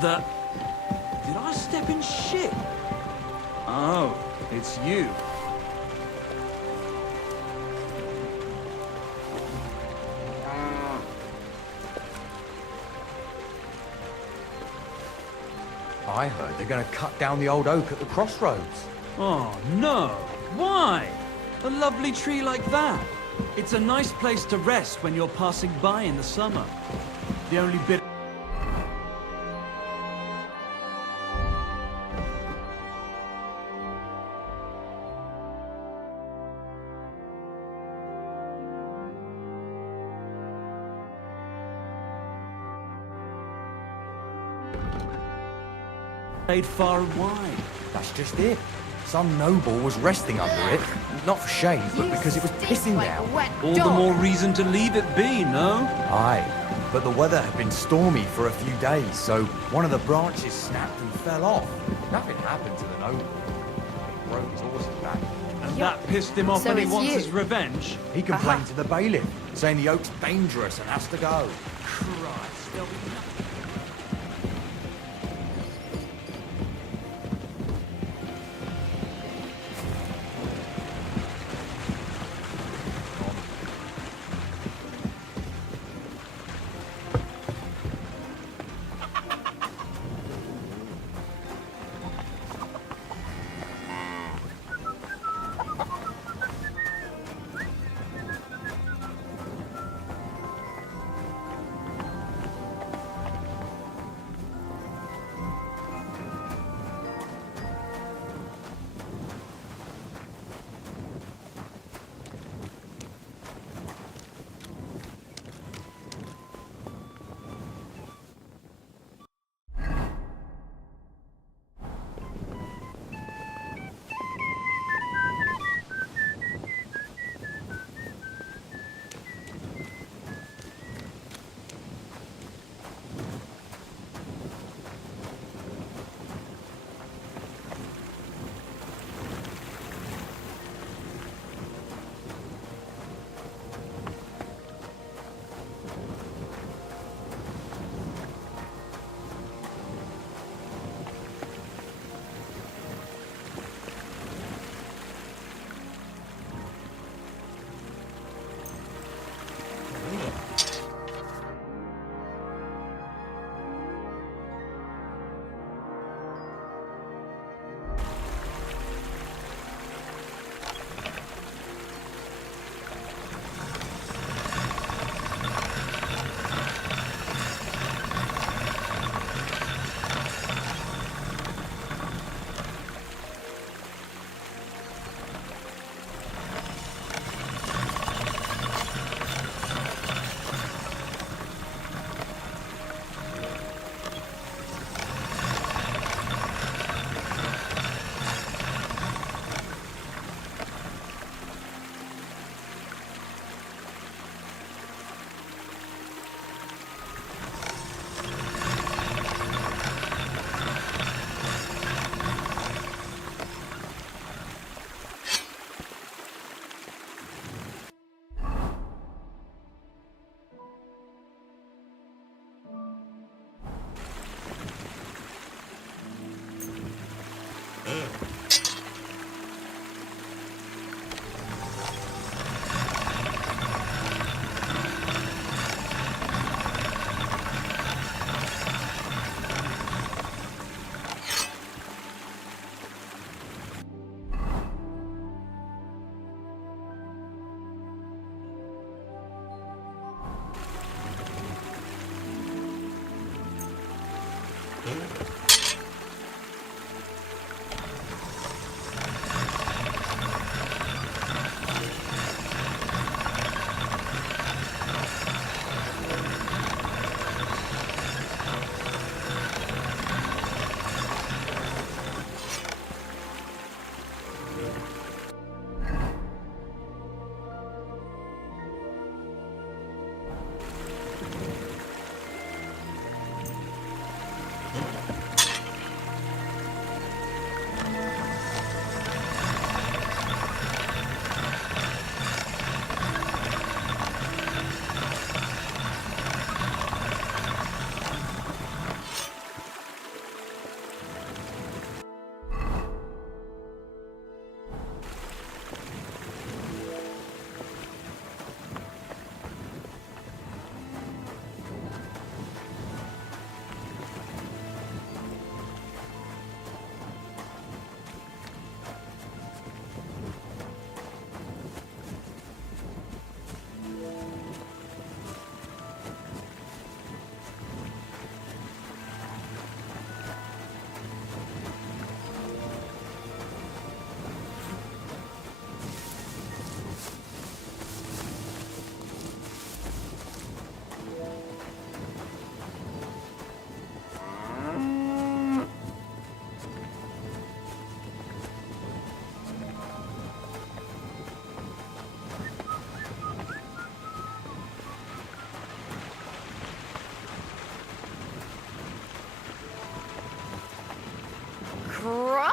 What the... Did I step in shit? Oh, it's you. I heard they're gonna cut down the old oak at the crossroads. Oh, no. Why? A lovely tree like that. It's a nice place to rest when you're passing by in the summer. The only bit... Stayed far and wide. That's just it. Some noble was resting under it, not for shade, but because it was pissing down. All the more reason to leave it be, no? Aye, but the weather had been stormy for a few days, so one of the branches snapped and fell off. Nothing happened to the noble. He rode his horses back. And that pissed him off So and he it's wants you. his revenge? He complained to the bailiff, saying the oak's dangerous and has to go. Christ, there'll be nothing...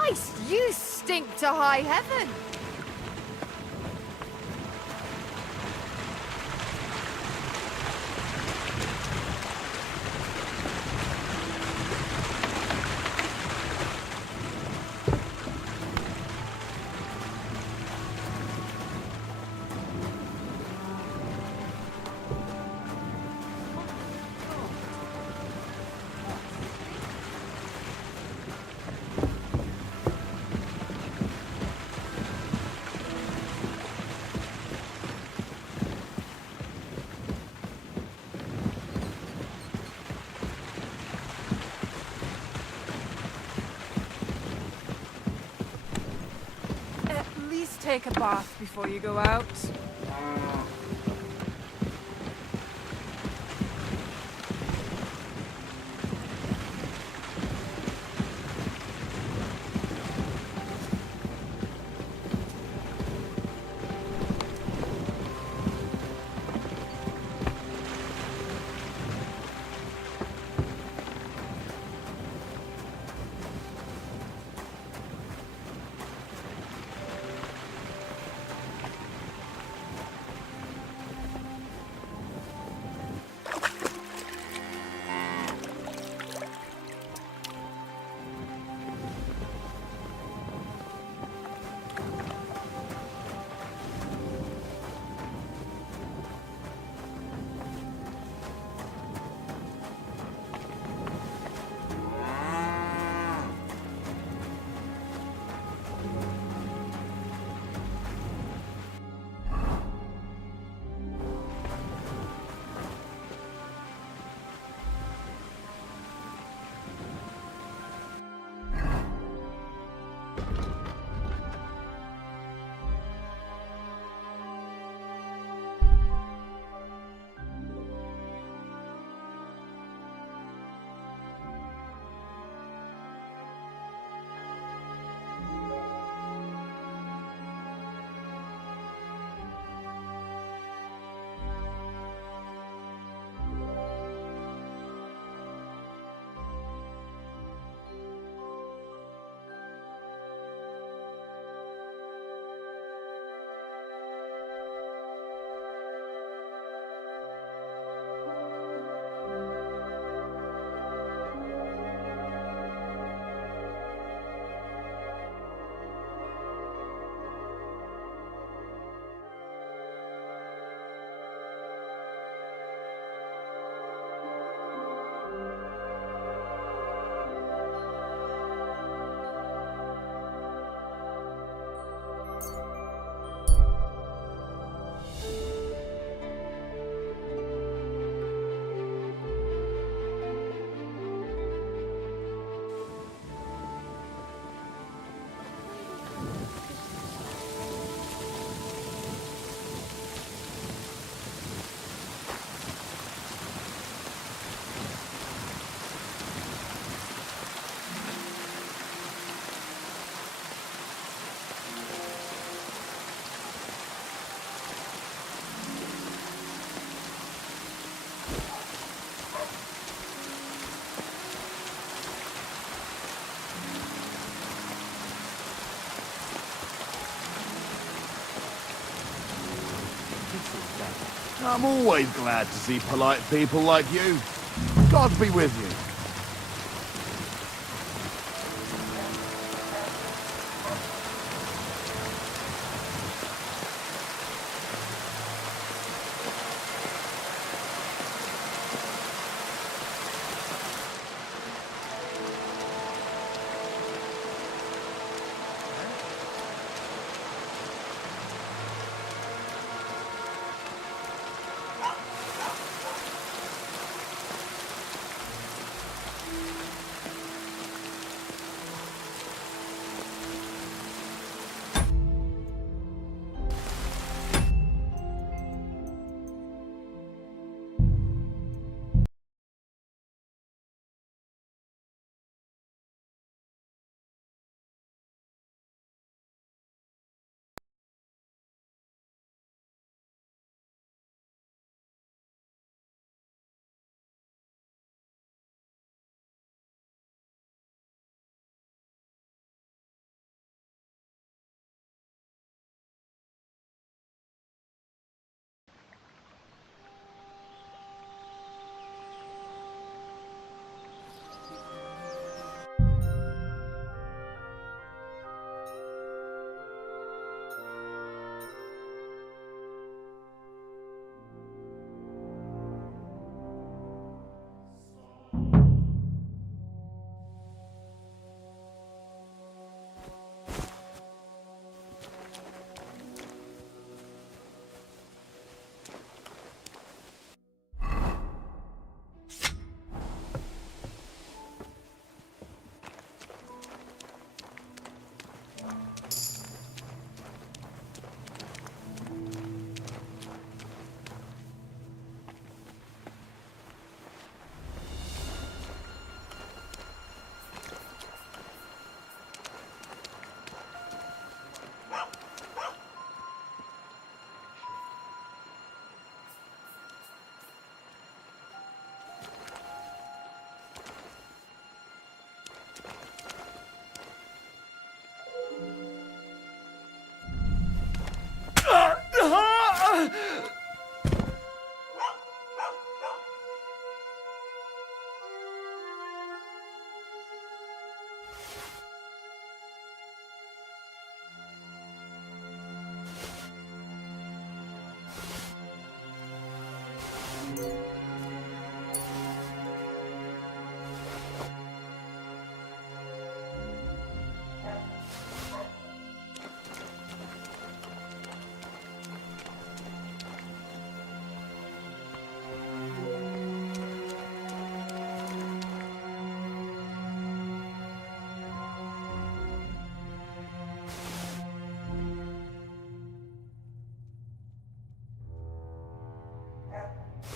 Christ, you stink to high heaven! At least take a bath before you go out. I'm always glad to see polite people like you. God be with you.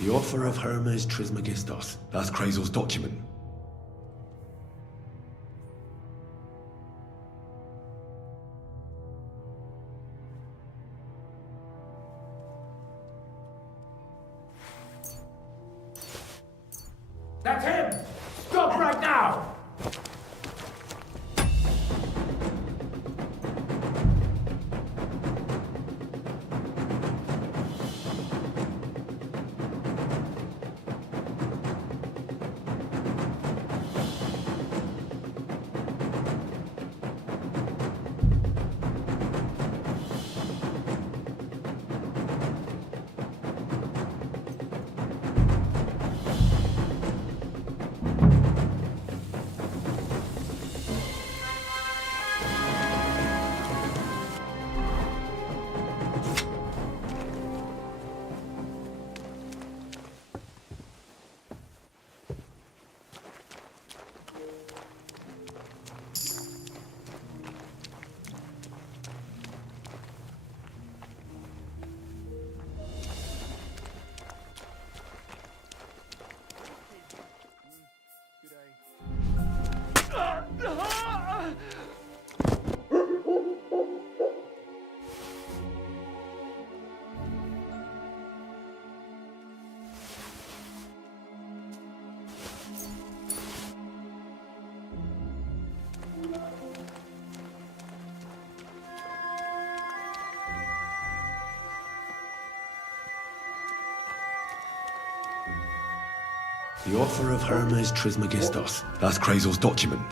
The offer of Hermes Trismegistos. That's Krazel's document. That's him! Stop right now! The offer of Hermes Trismegistos. That's Krazel's document.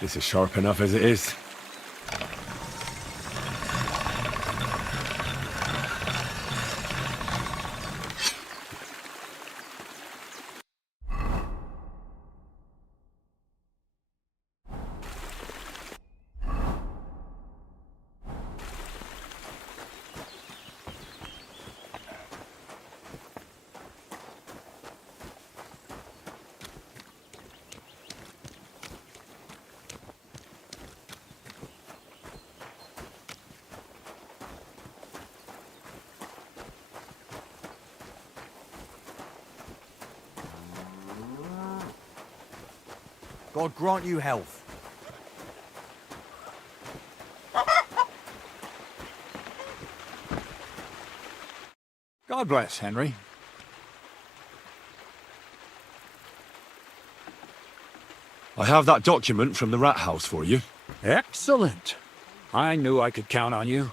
This is sharp enough as it is. God grant you health. God bless, Henry. I have that document from the rat house for you. Excellent. I knew I could count on you.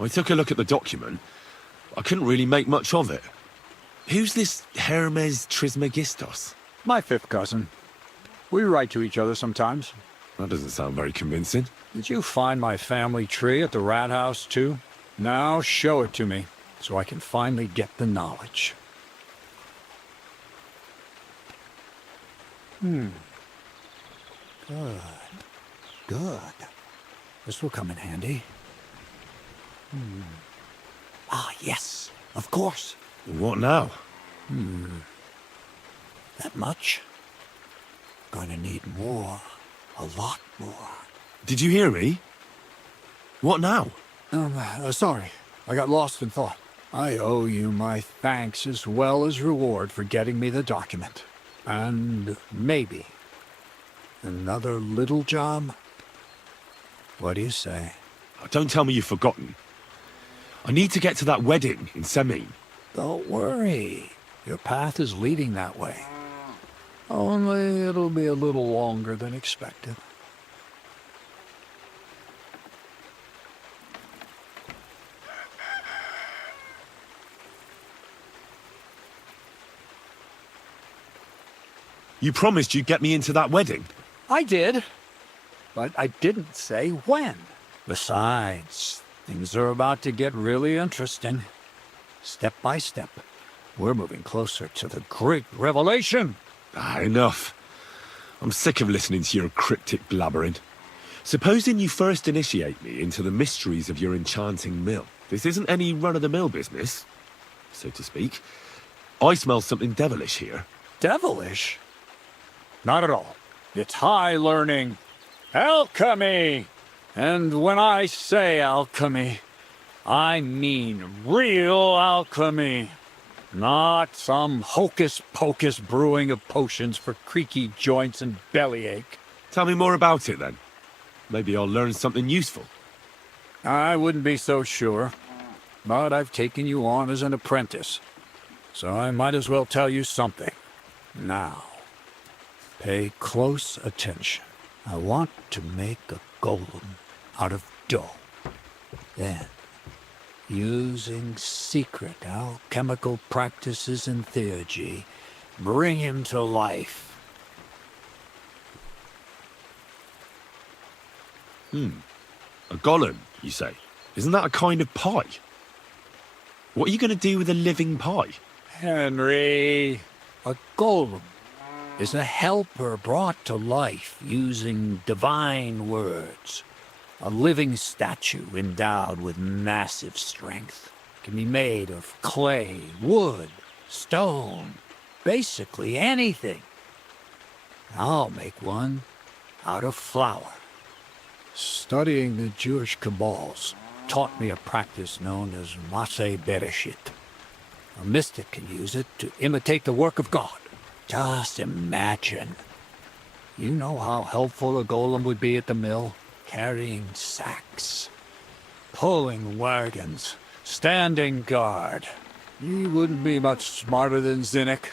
I took a look at the document. I couldn't really make much of it. Who's this Hermes Trismegistos? My fifth cousin. We write to each other sometimes. That doesn't sound very convincing. Did you find my family tree at the rat house, too? Now show it to me, so I can finally get the knowledge. Good. Good. This will come in handy. Ah, yes, of course. What now? That much? Gonna need more. A lot more. Did you hear me? What now? Sorry. I got lost in thought. I owe you my thanks as well as reward for getting me the document. And maybe another little job? What do you say? Don't tell me you've forgotten. I need to get to that wedding in Semin. Don't worry. Your path is leading that way. Only it'll be a little longer than expected. You promised you'd get me into that wedding. I did, but I didn't say when. Besides, things are about to get really interesting. Step by step, we're moving closer to the great revelation. Enough. I'm sick of listening to your cryptic blabbering. Supposing you first initiate me into the mysteries of your enchanting mill. This isn't any run-of-the-mill business, so to speak. I smell something devilish here. Devilish? Not at all. It's high learning. Alchemy! And when I say alchemy, I mean real alchemy. Not some hocus-pocus brewing of potions for creaky joints and bellyache. Tell me more about it, then. Maybe I'll learn something useful. I wouldn't be so sure, but I've taken you on as an apprentice, so I might as well tell you something. Now, pay close attention. I want to make a golem out of dough. Then, using secret alchemical practices and theurgy, bring him to life. A golem, you say? Isn't that a kind of pie? What are you going to do with a living pie? Henry, a golem is a helper brought to life using divine words. A living statue endowed with massive strength. Can be made of clay, wood, stone, basically anything. I'll make one out of flour. Studying the Jewish Kabbals taught me a practice known as Maseh Bereshit. A mystic can use it to imitate the work of God. Just imagine. You know how helpful a golem would be at the mill? Carrying sacks, pulling wagons, standing guard. He wouldn't be much smarter than Zinnik,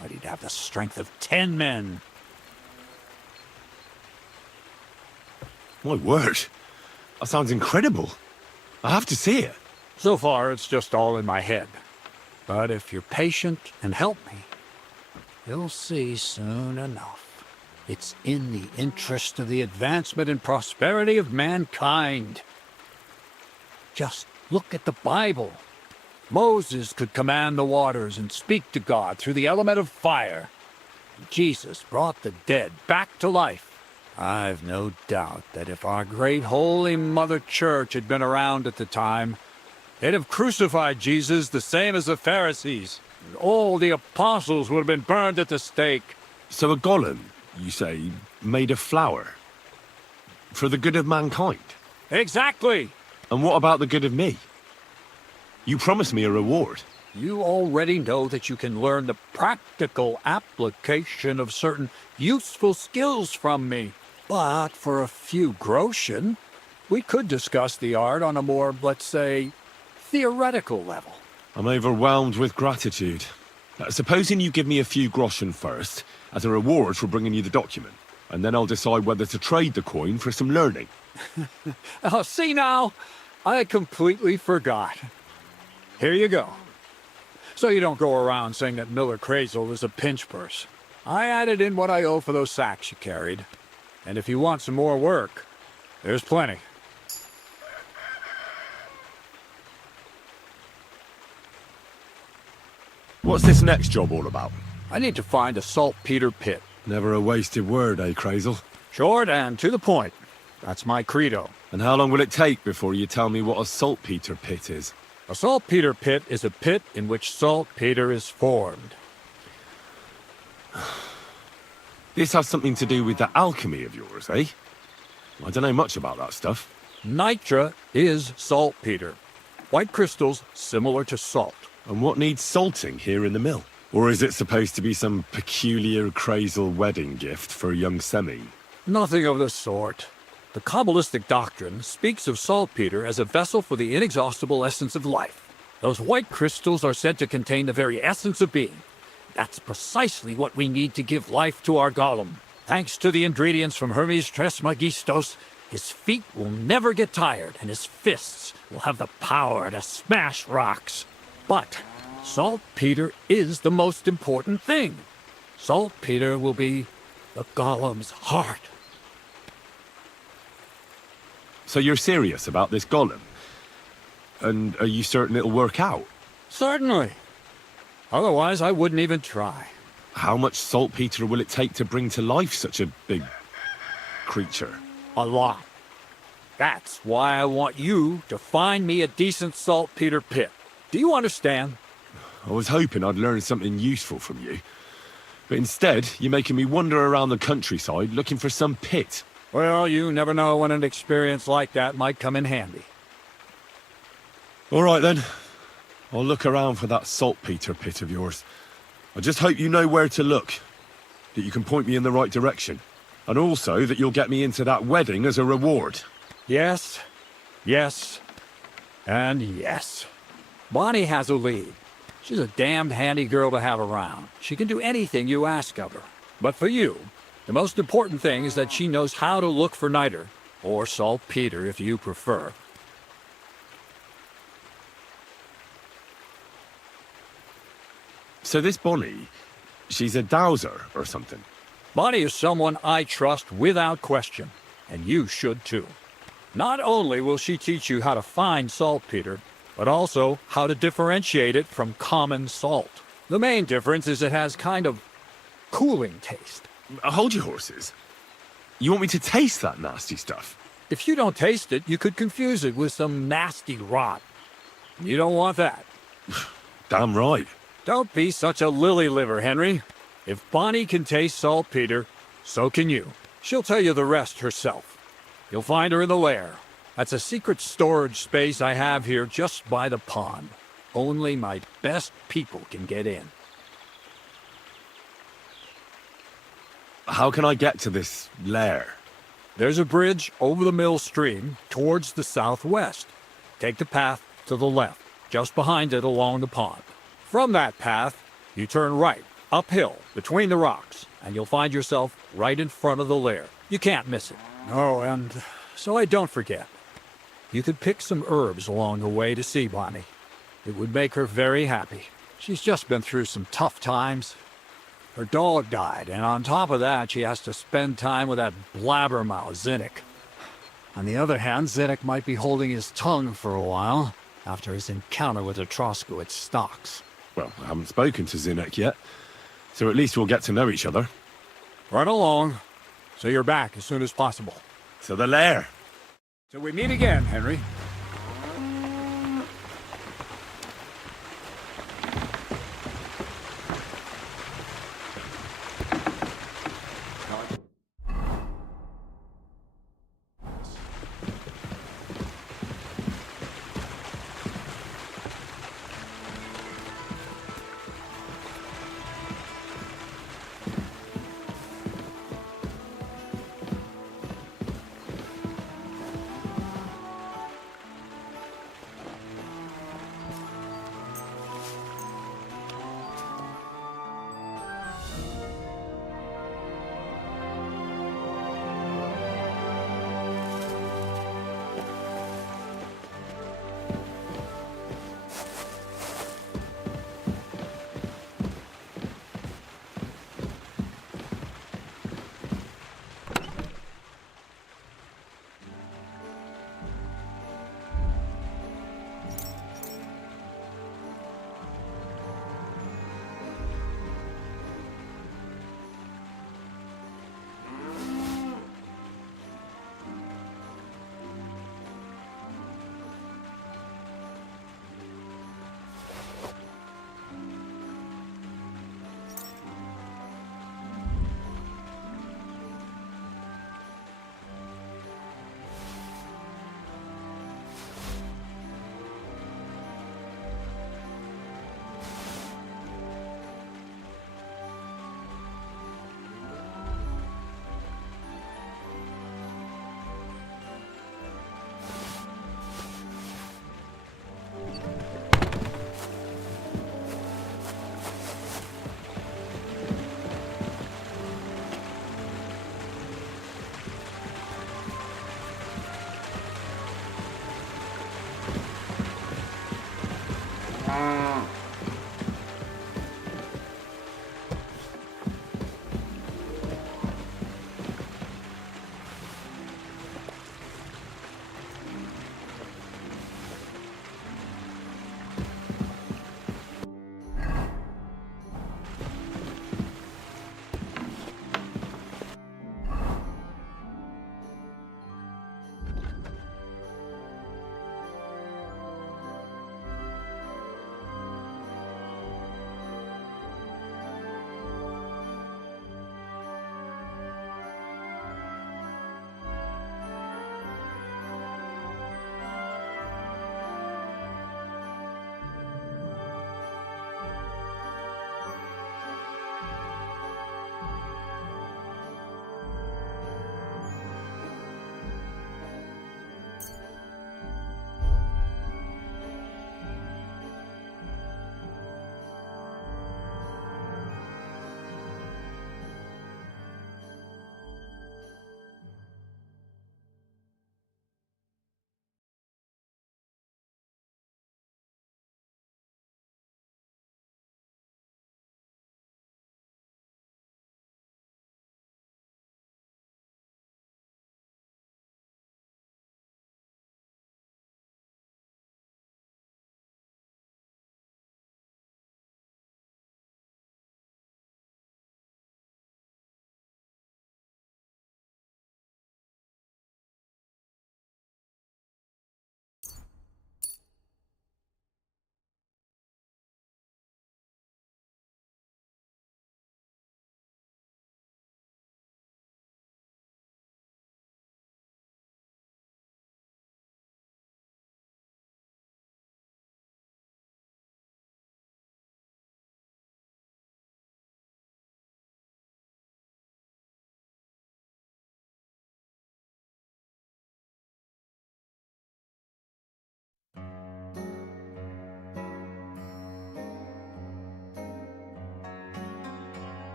but he'd have the strength of 10 men. My word. That sounds incredible. I have to see it. So far, it's just all in my head. But if you're patient and help me, you'll see soon enough. It's in the interest of the advancement and prosperity of mankind. Just look at the Bible. Moses could command the waters and speak to God through the element of fire. Jesus brought the dead back to life. I've no doubt that if our great Holy Mother Church had been around at the time, they'd have crucified Jesus the same as the Pharisees. And all the apostles would have been burned at the stake. So a golem, you say, made of flour? For the good of mankind? Exactly! And what about the good of me? You promised me a reward. You already know that you can learn the practical application of certain useful skills from me. But for a few groschen, we could discuss the art on a more, let's say, theoretical level. I'm overwhelmed with gratitude. Supposing you give me a few groschen first, as a reward for bringing you the document, and then I'll decide whether to trade the coin for some learning. Oh, see now, I completely forgot. Here you go. So you don't go around saying that Miller Crazel is a pinch purse. I added in what I owe for those sacks you carried. And if you want some more work, there's plenty. What's this next job all about? I need to find a saltpeter pit. Never a wasted word, eh, Crazel? Short and to the point. That's my credo. And how long will it take before you tell me what a saltpeter pit is? A saltpeter pit is a pit in which saltpeter is formed. This has something to do with that alchemy of yours, eh? I don't know much about that stuff. Nitra is saltpeter. White crystals similar to salt. And what needs salting here in the mill? Or is it supposed to be some peculiar Crazel wedding gift for young Semi? Nothing of the sort. The Kabbalistic doctrine speaks of saltpeter as a vessel for the inexhaustible essence of life. Those white crystals are said to contain the very essence of being. That's precisely what we need to give life to our golem. Thanks to the ingredients from Hermes Trismegistos, his feet will never get tired, and his fists will have the power to smash rocks. But saltpeter is the most important thing. Saltpeter will be the golem's heart. So you're serious about this golem? And are you certain it'll work out? Certainly. Otherwise, I wouldn't even try. How much saltpeter will it take to bring to life such a big creature? A lot. That's why I want you to find me a decent saltpeter pit. Do you understand? I was hoping I'd learn something useful from you. But instead, you're making me wander around the countryside looking for some pit. Well, you never know when an experience like that might come in handy. All right, then. I'll look around for that saltpeter pit of yours. I just hope you know where to look, that you can point me in the right direction, and also that you'll get me into that wedding as a reward. Yes, yes, and yes. Bonnie has a lead. She's a damned handy girl to have around. She can do anything you ask of her. But for you, the most important thing is that she knows how to look for niter, or saltpeter if you prefer. So this Bonnie, she's a dowser or something? Bonnie is someone I trust without question, and you should too. Not only will she teach you how to find saltpeter, but also how to differentiate it from common salt. The main difference is it has kind of cooling taste. Hold your horses. You want me to taste that nasty stuff? If you don't taste it, you could confuse it with some nasty rot. You don't want that. Damn right. Don't be such a lily liver, Henry. If Bonnie can taste saltpeter, so can you. She'll tell you the rest herself. You'll find her in the lair. That's a secret storage space I have here just by the pond. Only my best people can get in. How can I get to this lair? There's a bridge over the mill stream towards the southwest. Take the path to the left, just behind it along the pond. From that path, you turn right, uphill, between the rocks, and you'll find yourself right in front of the lair. You can't miss it. Oh, and so I don't forget. You could pick some herbs along the way to see Bonnie. It would make her very happy. She's just been through some tough times. Her dog died, and on top of that, she has to spend time with that blabbermouth Zinnik. On the other hand, Zinnik might be holding his tongue for a while after his encounter with the Troskowitz stocks. Well, I haven't spoken to Zinnek yet, so at least we'll get to know each other. Right along. So you're back as soon as possible. To the lair. Till we meet again, Henry.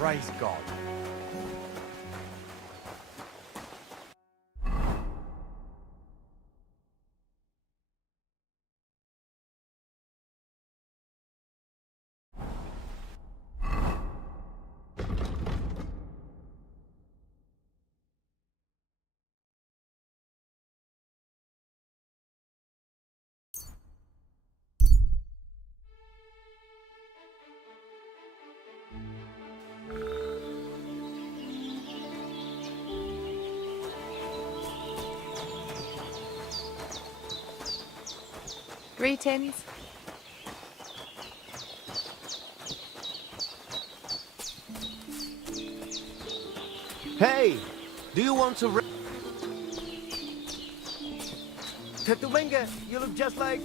Praise God. Greetings. Hey, do you want to? Tetumenga, you look just like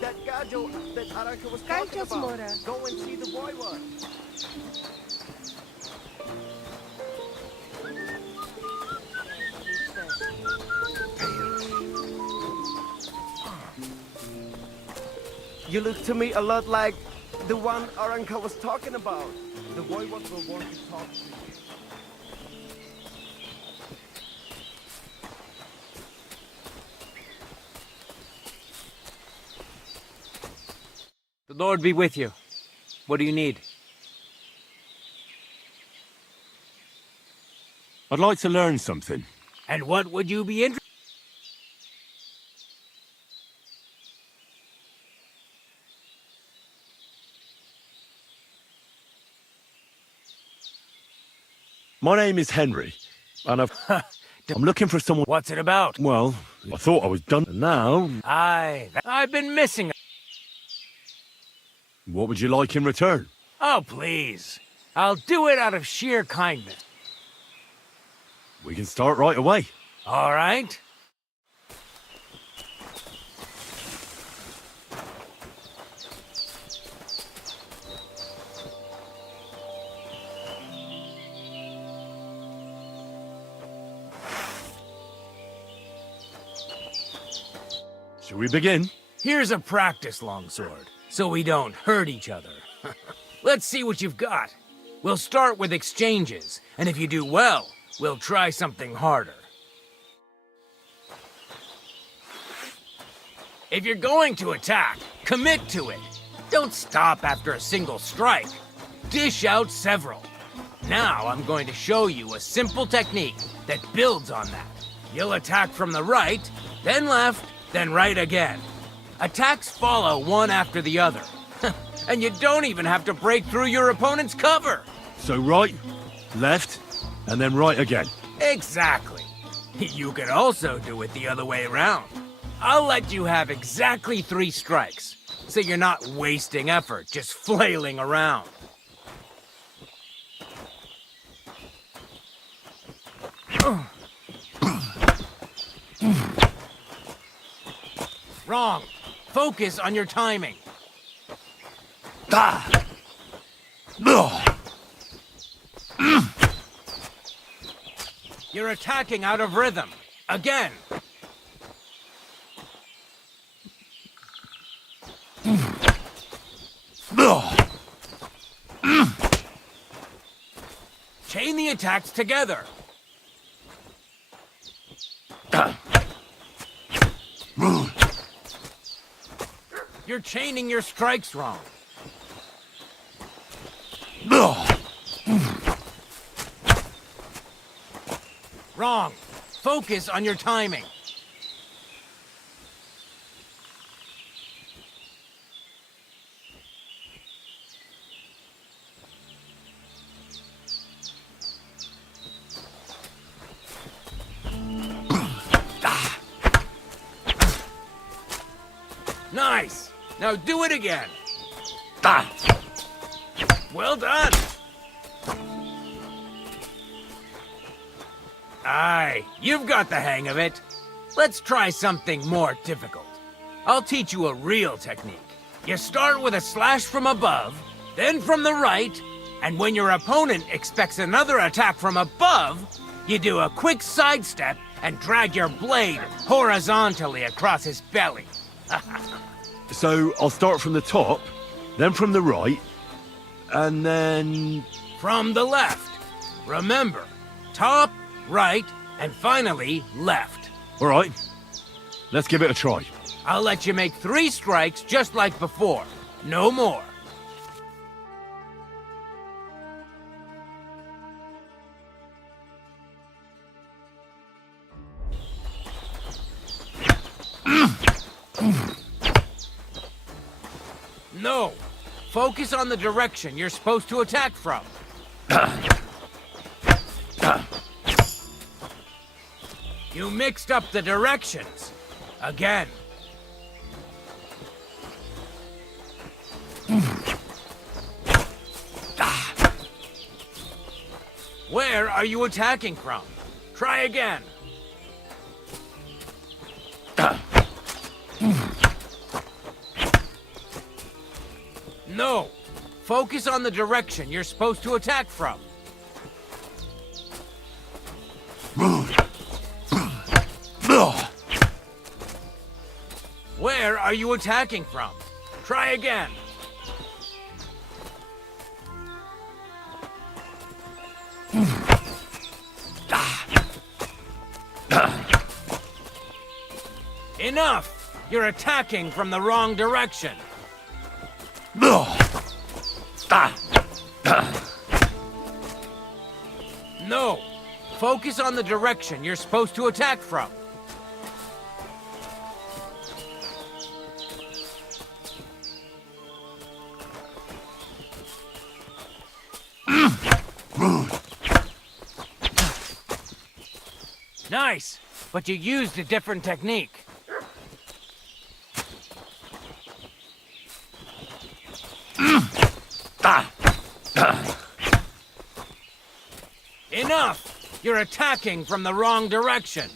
that Gajo that Araka was talking Gajos about. Mora. Go and see the boy one. You look to me a lot like the one Aranka was talking about. The boy what will want to talk to you. The Lord be with you. What do you need? I'd like to learn something. And what would you be interested? My name is Henry, and I'm looking for someone. What's it about? Well, I thought I was done, and now. I've been missing. What would you like in return? Oh, please. I'll do it out of sheer kindness. We can start right away. All right? Shall we begin? Here's a practice longsword, so we don't hurt each other. Let's see what you've got. We'll start with exchanges, and if you do well, we'll try something harder. If you're going to attack, commit to it. Don't stop after a single strike. Dish out several. Now I'm going to show you a simple technique that builds on that. You'll attack from the right, then left, then right again. Attacks follow one after the other. And you don't even have to break through your opponent's cover. So right, left, and then right again. Exactly. You could also do it the other way around. I'll let you have exactly 3 strikes, so you're not wasting effort just flailing around. Wrong. Focus on your timing. You're attacking out of rhythm. Again. Chain the attacks together. You're chaining your strikes wrong. Wrong. Focus on your timing. Nice. Now do it again. Well done. Aye, you've got the hang of it. Let's try something more difficult. I'll teach you a real technique. You start with a slash from above, then from the right, and when your opponent expects another attack from above, you do a quick sidestep and drag your blade horizontally across his belly. So I'll start from the top, then from the right, and then from the left. Remember, top, right, and finally left. All right, let's give it a try. I'll let you make 3 strikes just like before. No more. No. Focus on the direction you're supposed to attack from. You mixed up the directions. Again. Where are you attacking from? Try again. No. Focus on the direction you're supposed to attack from. Where are you attacking from? Try again. Enough! You're attacking from the wrong direction. No. Focus on the direction you're supposed to attack from. Nice, but you used a different technique. Enough! You're attacking from the wrong direction.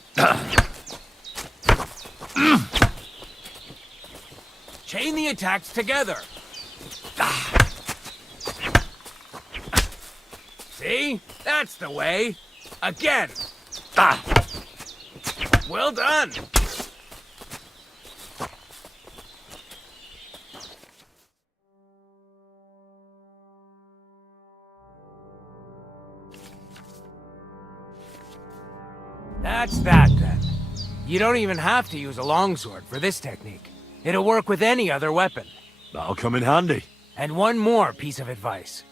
Chain the attacks together. See? That's the way. Again. Well done. That's that, then. You don't even have to use a longsword for this technique. It'll work with any other weapon. That'll come in handy. And one more piece of advice.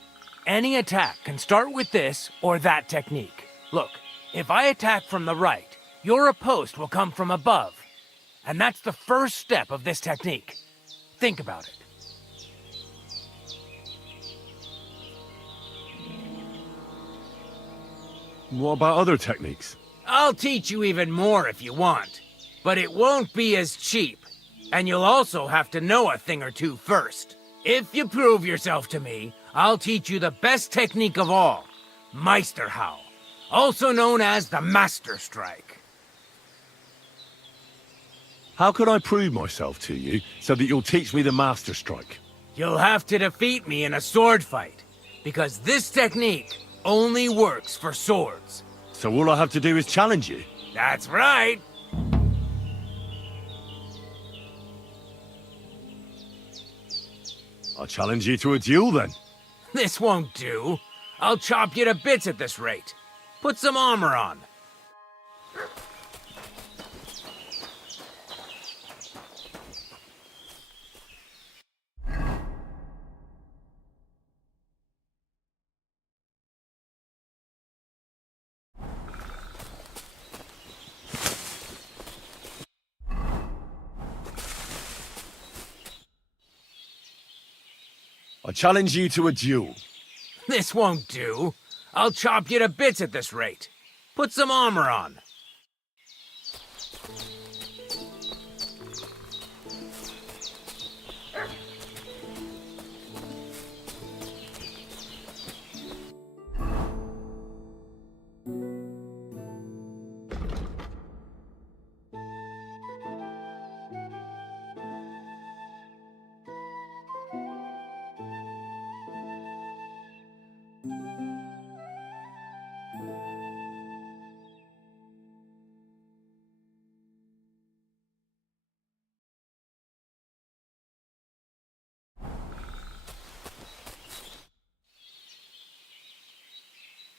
Any attack can start with this or that technique. Look, if I attack from the right, your riposte will come from above. And that's the first step of this technique. Think about it. What about other techniques? I'll teach you even more if you want. But it won't be as cheap. And you'll also have to know a thing or two first. If you prove yourself to me, I'll teach you the best technique of all. Meisterhau. Also known as the Master Strike. How can I prove myself to you so that you'll teach me the Master Strike? You'll have to defeat me in a sword fight. Because this technique only works for swords. So all I have to do is challenge you? That's right. I'll challenge you to a duel then. This won't do. I'll chop you to bits at this rate. Put some armor on. I challenge you to a duel. This won't do. I'll chop you to bits at this rate. Put some armor on.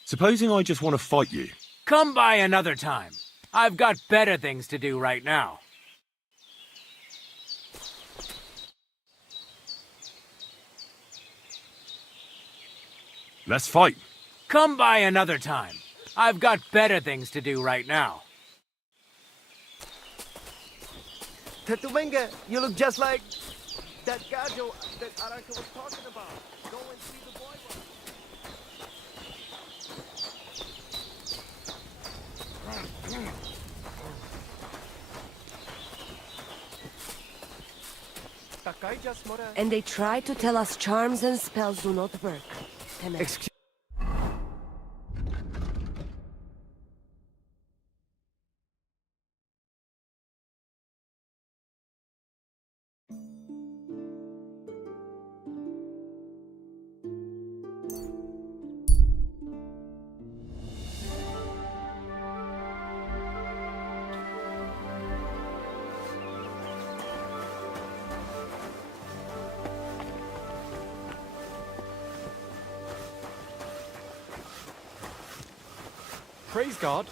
Supposing I just want to fight you. Come by another time. I've got better things to do right now. Let's fight. Come by another time. I've got better things to do right now. Tetumenga, you look just like that gajo that Aranka was talking about. Go and see the boy. And they try to tell us charms and spells do not work. Excuse Praise God.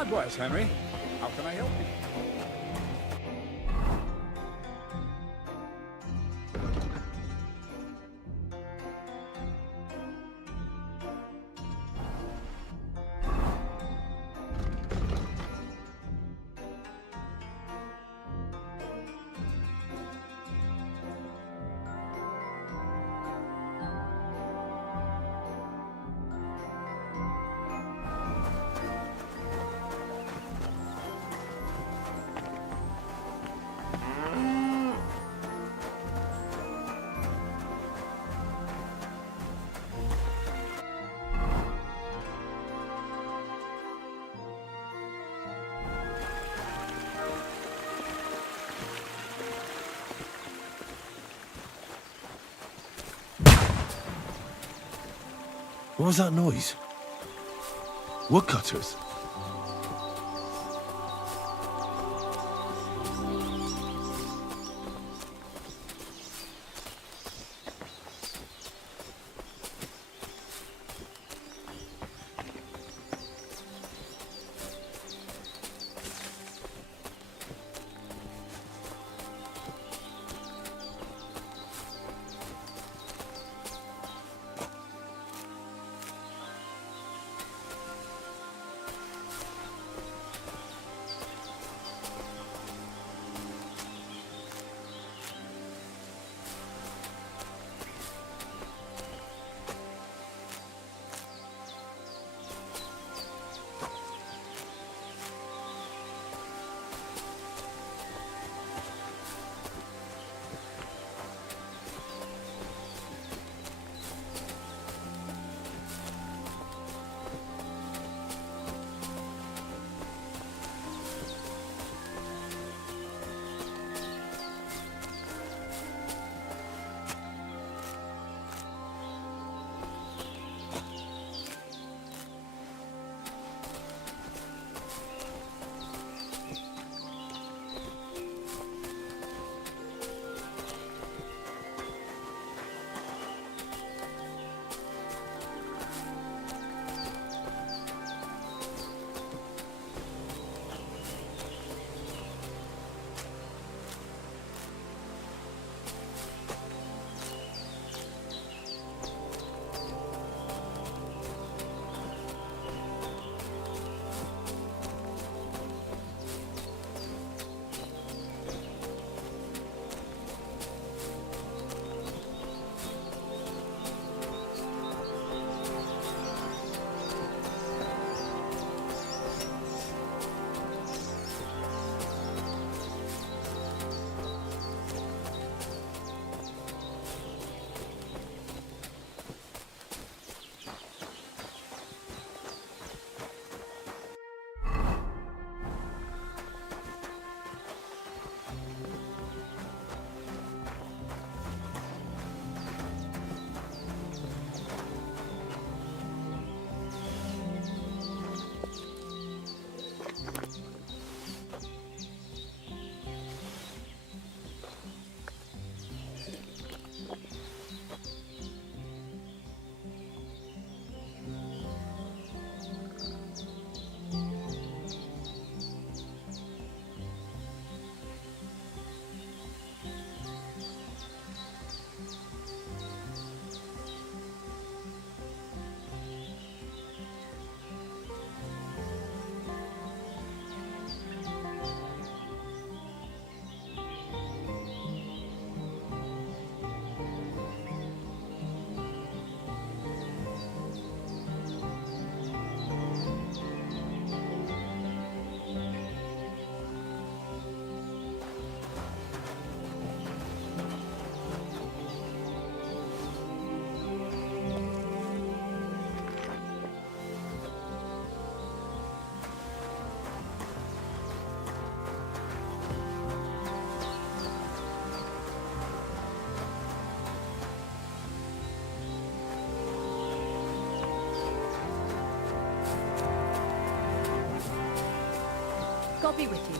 God bless, Henry. How can I help you? What was that noise? Woodcutters? God be with you.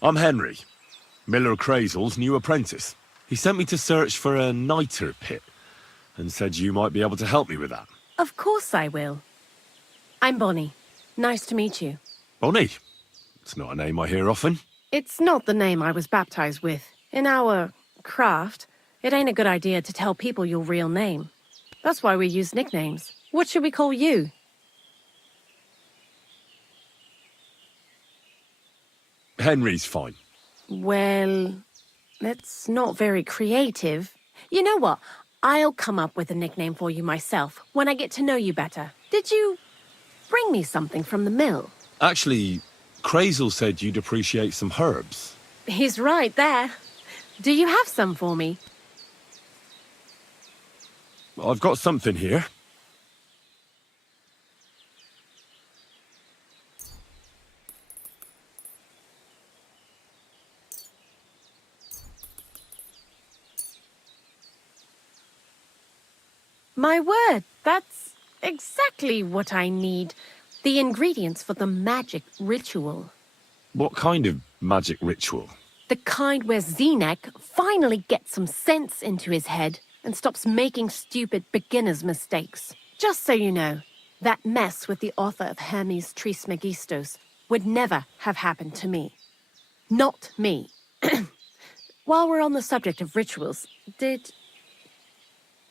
I'm Henry, Miller Crazel's new apprentice. He sent me to search for a niter pit and said you might be able to help me with that. Of course I will. I'm Bonnie. Nice to meet you. Bonnie? It's not a name I hear often. It's not the name I was baptized with. In our craft, it ain't a good idea to tell people your real name. That's why we use nicknames. What should we call you? Henry's fine. Well, that's not very creative. You know what? I'll come up with a nickname for you myself when I get to know you better. Did you bring me something from the mill? Actually, Crazel said you'd appreciate some herbs. He's right there. Do you have some for me? I've got something here. My word, that's exactly what I need. The ingredients for the magic ritual. What kind of magic ritual? The kind where Zenek finally gets some sense into his head and stops making stupid beginner's mistakes. Just so you know, that mess with the author of Hermes Trismegistos would never have happened to me. Not me. While we're on the subject of rituals, did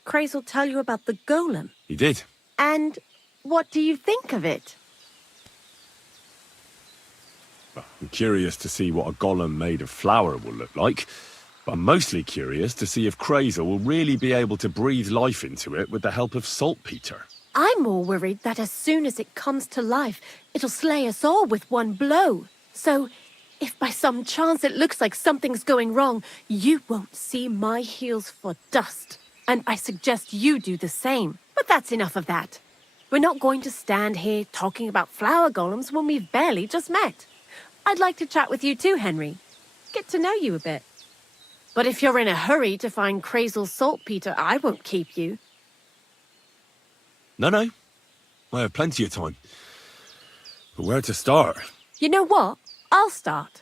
Crazel tell you about the golem? He did. And what do you think of it? I'm curious to see what a golem made of flour will look like, but I'm mostly curious to see if Crazel will really be able to breathe life into it with the help of saltpeter. I'm more worried that as soon as it comes to life, it'll slay us all with one blow. So, if by some chance it looks like something's going wrong, you won't see my heels for dust. And I suggest you do the same. But that's enough of that. We're not going to stand here talking about flower golems when we've barely just met. I'd like to chat with you too, Henry. Get to know you a bit. But if you're in a hurry to find Crazel's saltpeter, I won't keep you. No. I have plenty of time. But where to start? You know what? I'll start.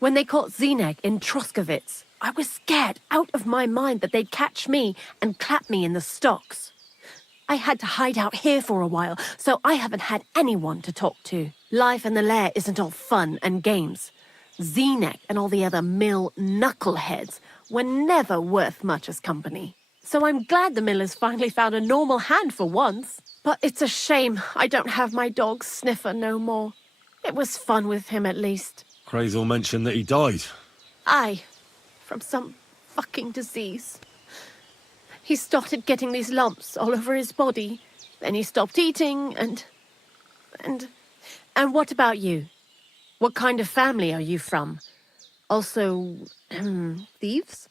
When they caught Zenek in Troskovitz, I was scared out of my mind that they'd catch me and clap me in the stocks. I had to hide out here for a while, so I haven't had anyone to talk to. Life in the lair isn't all fun and games. Zenek and all the other mill knuckleheads were never worth much as company. So I'm glad the miller's finally found a normal hand for once. But it's a shame I don't have my dog Sniffer no more. It was fun with him at least. Crazel mentioned that he died. Aye, from some fucking disease. He started getting these lumps all over his body. Then he stopped eating and what about you? What kind of family are you from? Also, thieves?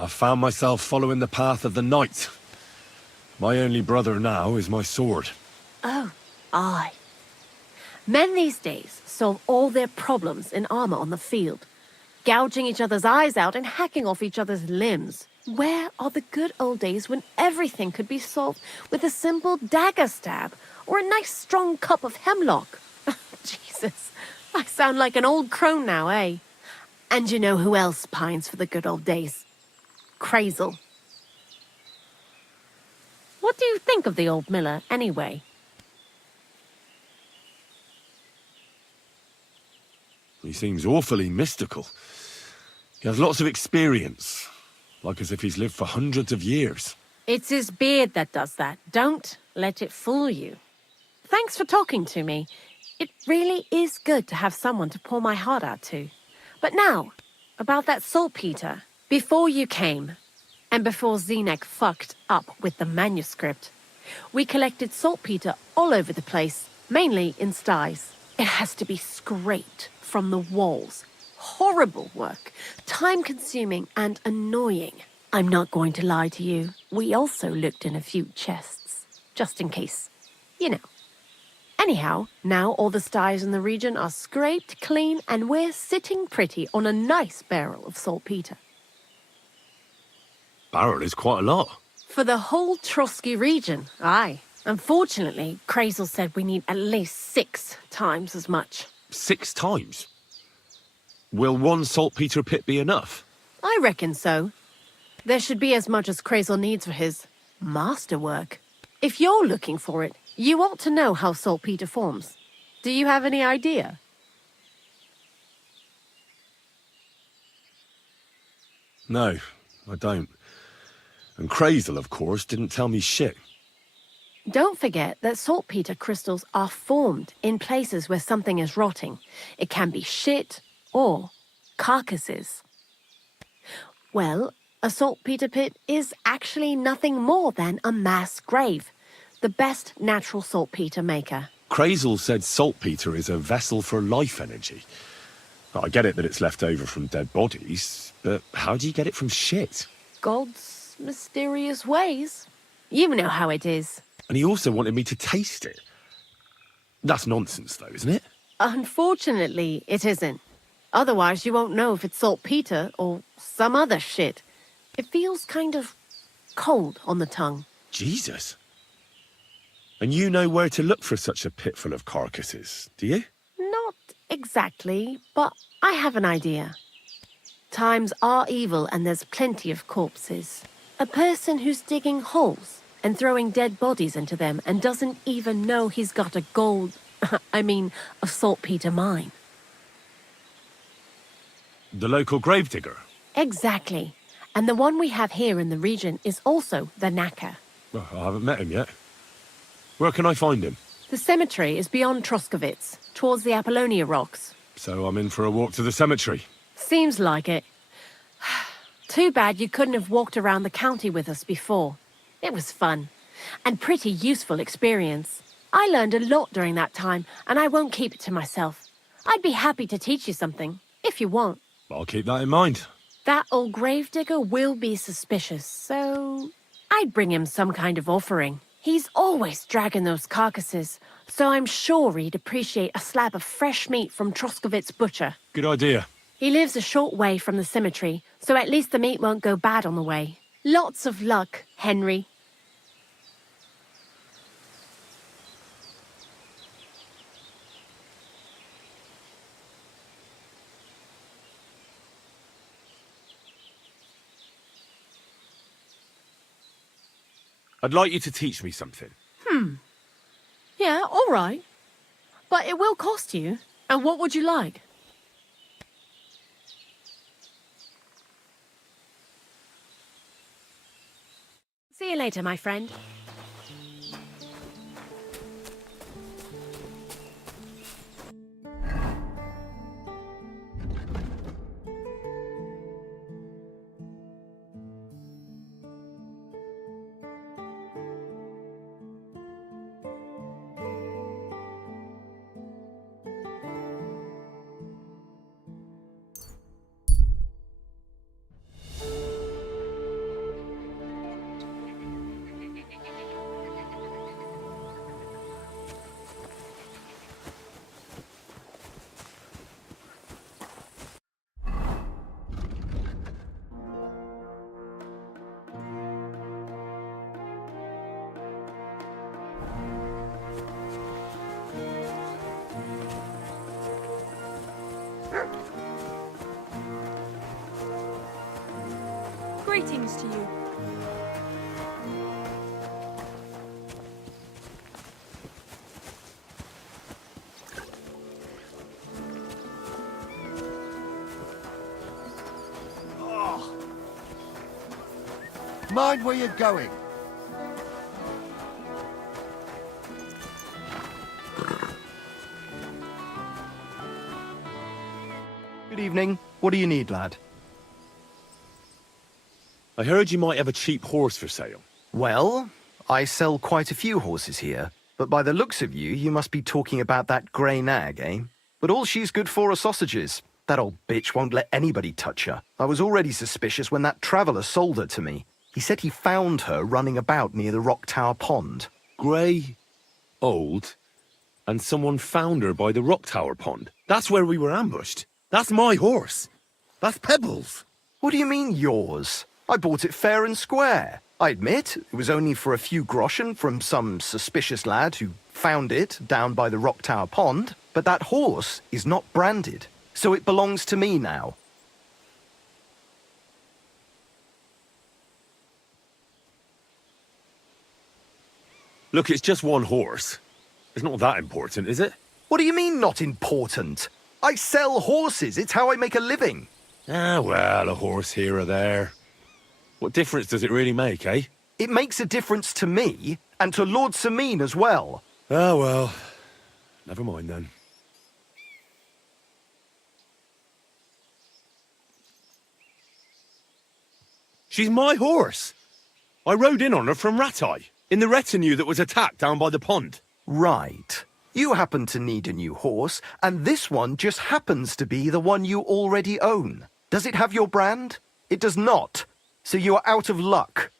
I've found myself following the path of the knight. My only brother now is my sword. Oh, aye. Men these days solve all their problems in armor on the field, gouging each other's eyes out and hacking off each other's limbs. Where are the good old days when everything could be solved with a simple dagger stab or a nice strong cup of hemlock? Jesus, I sound like an old crone now, eh? And you know who else pines for the good old days? Crazel. What do you think of the old miller, anyway? He seems awfully mystical. He has lots of experience, like as if he's lived for hundreds of years. It's his beard that does that. Don't let it fool you. Thanks for talking to me. It really is good to have someone to pour my heart out to. But now, about that saltpeter. Before you came, and before Zenek fucked up with the manuscript, we collected saltpeter all over the place, mainly in sties. It has to be scraped from the walls. Horrible work, time-consuming and annoying. I'm not going to lie to you. We also looked in a few chests, just in case. You know. Anyhow, now all the sties in the region are scraped clean and we're sitting pretty on a nice barrel of saltpeter. Barrel is quite a lot. For the whole Trotsky region, aye. Unfortunately, Crazel said we need at least 6 times as much. 6 times? Will one saltpeter pit be enough? I reckon so. There should be as much as Crazel needs for his masterwork. If you're looking for it, you ought to know how saltpeter forms. Do you have any idea? No, I don't. And Crazel, of course, didn't tell me shit. Don't forget that saltpeter crystals are formed in places where something is rotting. It can be shit or carcasses. Well, a saltpeter pit is actually nothing more than a mass grave. The best natural saltpeter maker. Crazel said saltpeter is a vessel for life energy. I get it that it's left over from dead bodies, but how do you get it from shit? God's mysterious ways. You know how it is. And he also wanted me to taste it. That's nonsense, though, isn't it? Unfortunately, it isn't. Otherwise, you won't know if it's saltpeter or some other shit. It feels kind of cold on the tongue. Jesus. And you know where to look for such a pit full of carcasses, do you? Not exactly, but I have an idea. Times are evil and there's plenty of corpses. A person who's digging holes and throwing dead bodies into them and doesn't even know he's got a a saltpeter mine. The local gravedigger? Exactly. And the one we have here in the region is also the knacker. Well, I haven't met him yet. Where can I find him? The cemetery is beyond Troskowitz, towards the Apollonia rocks. So I'm in for a walk to the cemetery. Seems like it. Too bad you couldn't have walked around the county with us before. It was fun, and pretty useful experience. I learned a lot during that time, and I won't keep it to myself. I'd be happy to teach you something, if you want. I'll keep that in mind. That old gravedigger will be suspicious, so I'd bring him some kind of offering. He's always dragging those carcasses, so I'm sure he'd appreciate a slab of fresh meat from Troskowitz butcher. Good idea. He lives a short way from the cemetery, so at least the meat won't go bad on the way. Lots of luck, Henry. I'd like you to teach me something. Yeah, all right. But it will cost you. And what would you like? See you later, my friend. Greetings to you. Mind where you're going. Good evening. What do you need, lad? I heard you might have a cheap horse for sale. Well, I sell quite a few horses here, but by the looks of you, you must be talking about that grey nag, eh? But all she's good for are sausages. That old bitch won't let anybody touch her. I was already suspicious when that traveller sold her to me. He said he found her running about near the Rock Tower Pond. Grey, old, and someone found her by the Rock Tower Pond. That's where we were ambushed. That's my horse. That's Pebbles. What do you mean, yours? I bought it fair and square. I admit, it was only for a few groschen from some suspicious lad who found it down by the Rock Tower Pond, but that horse is not branded, so it belongs to me now. Look, it's just one horse. It's not that important, is it? What do you mean, not important? I sell horses. It's how I make a living. Ah, well, a horse here or there. What difference does it really make, eh? It makes a difference to me, and to Lord Sameen as well. Ah, well, never mind then. She's my horse. I rode in on her from Ratai, in the retinue that was attacked down by the pond. Right. You happen to need a new horse, and this one just happens to be the one you already own. Does it have your brand? It does not. So you are out of luck.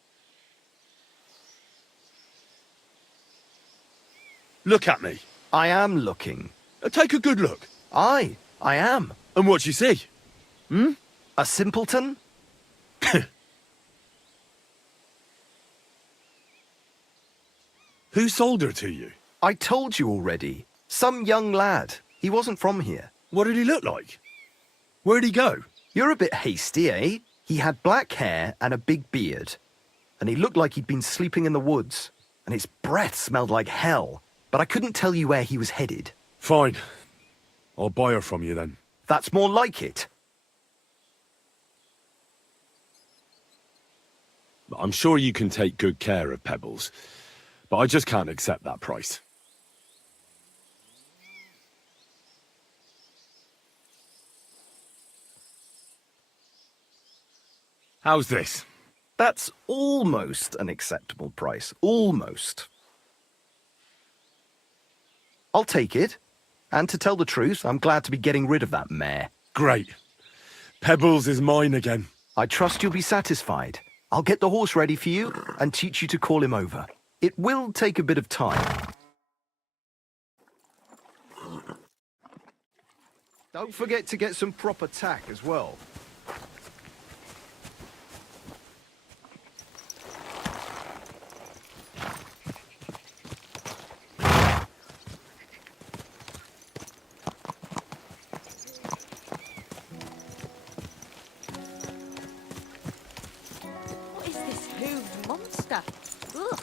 Look at me. I am looking. Take a good look. Aye, I am. And what you see? A simpleton? Who sold her to you? I told you already. Some young lad. He wasn't from here. What did he look like? Where'd he go? You're a bit hasty, eh? He had black hair and a big beard. And he looked like he'd been sleeping in the woods. And his breath smelled like hell. But I couldn't tell you where he was headed. Fine. I'll buy her from you then. That's more like it. I'm sure you can take good care of Pebbles, but I just can't accept that price. How's this? That's almost an acceptable price. Almost. I'll take it. And to tell the truth, I'm glad to be getting rid of that mare. Great. Pebbles is mine again. I trust you'll be satisfied. I'll get the horse ready for you and teach you to call him over. It will take a bit of time. Don't forget to get some proper tack as well. What is this hooved monster? Ugh.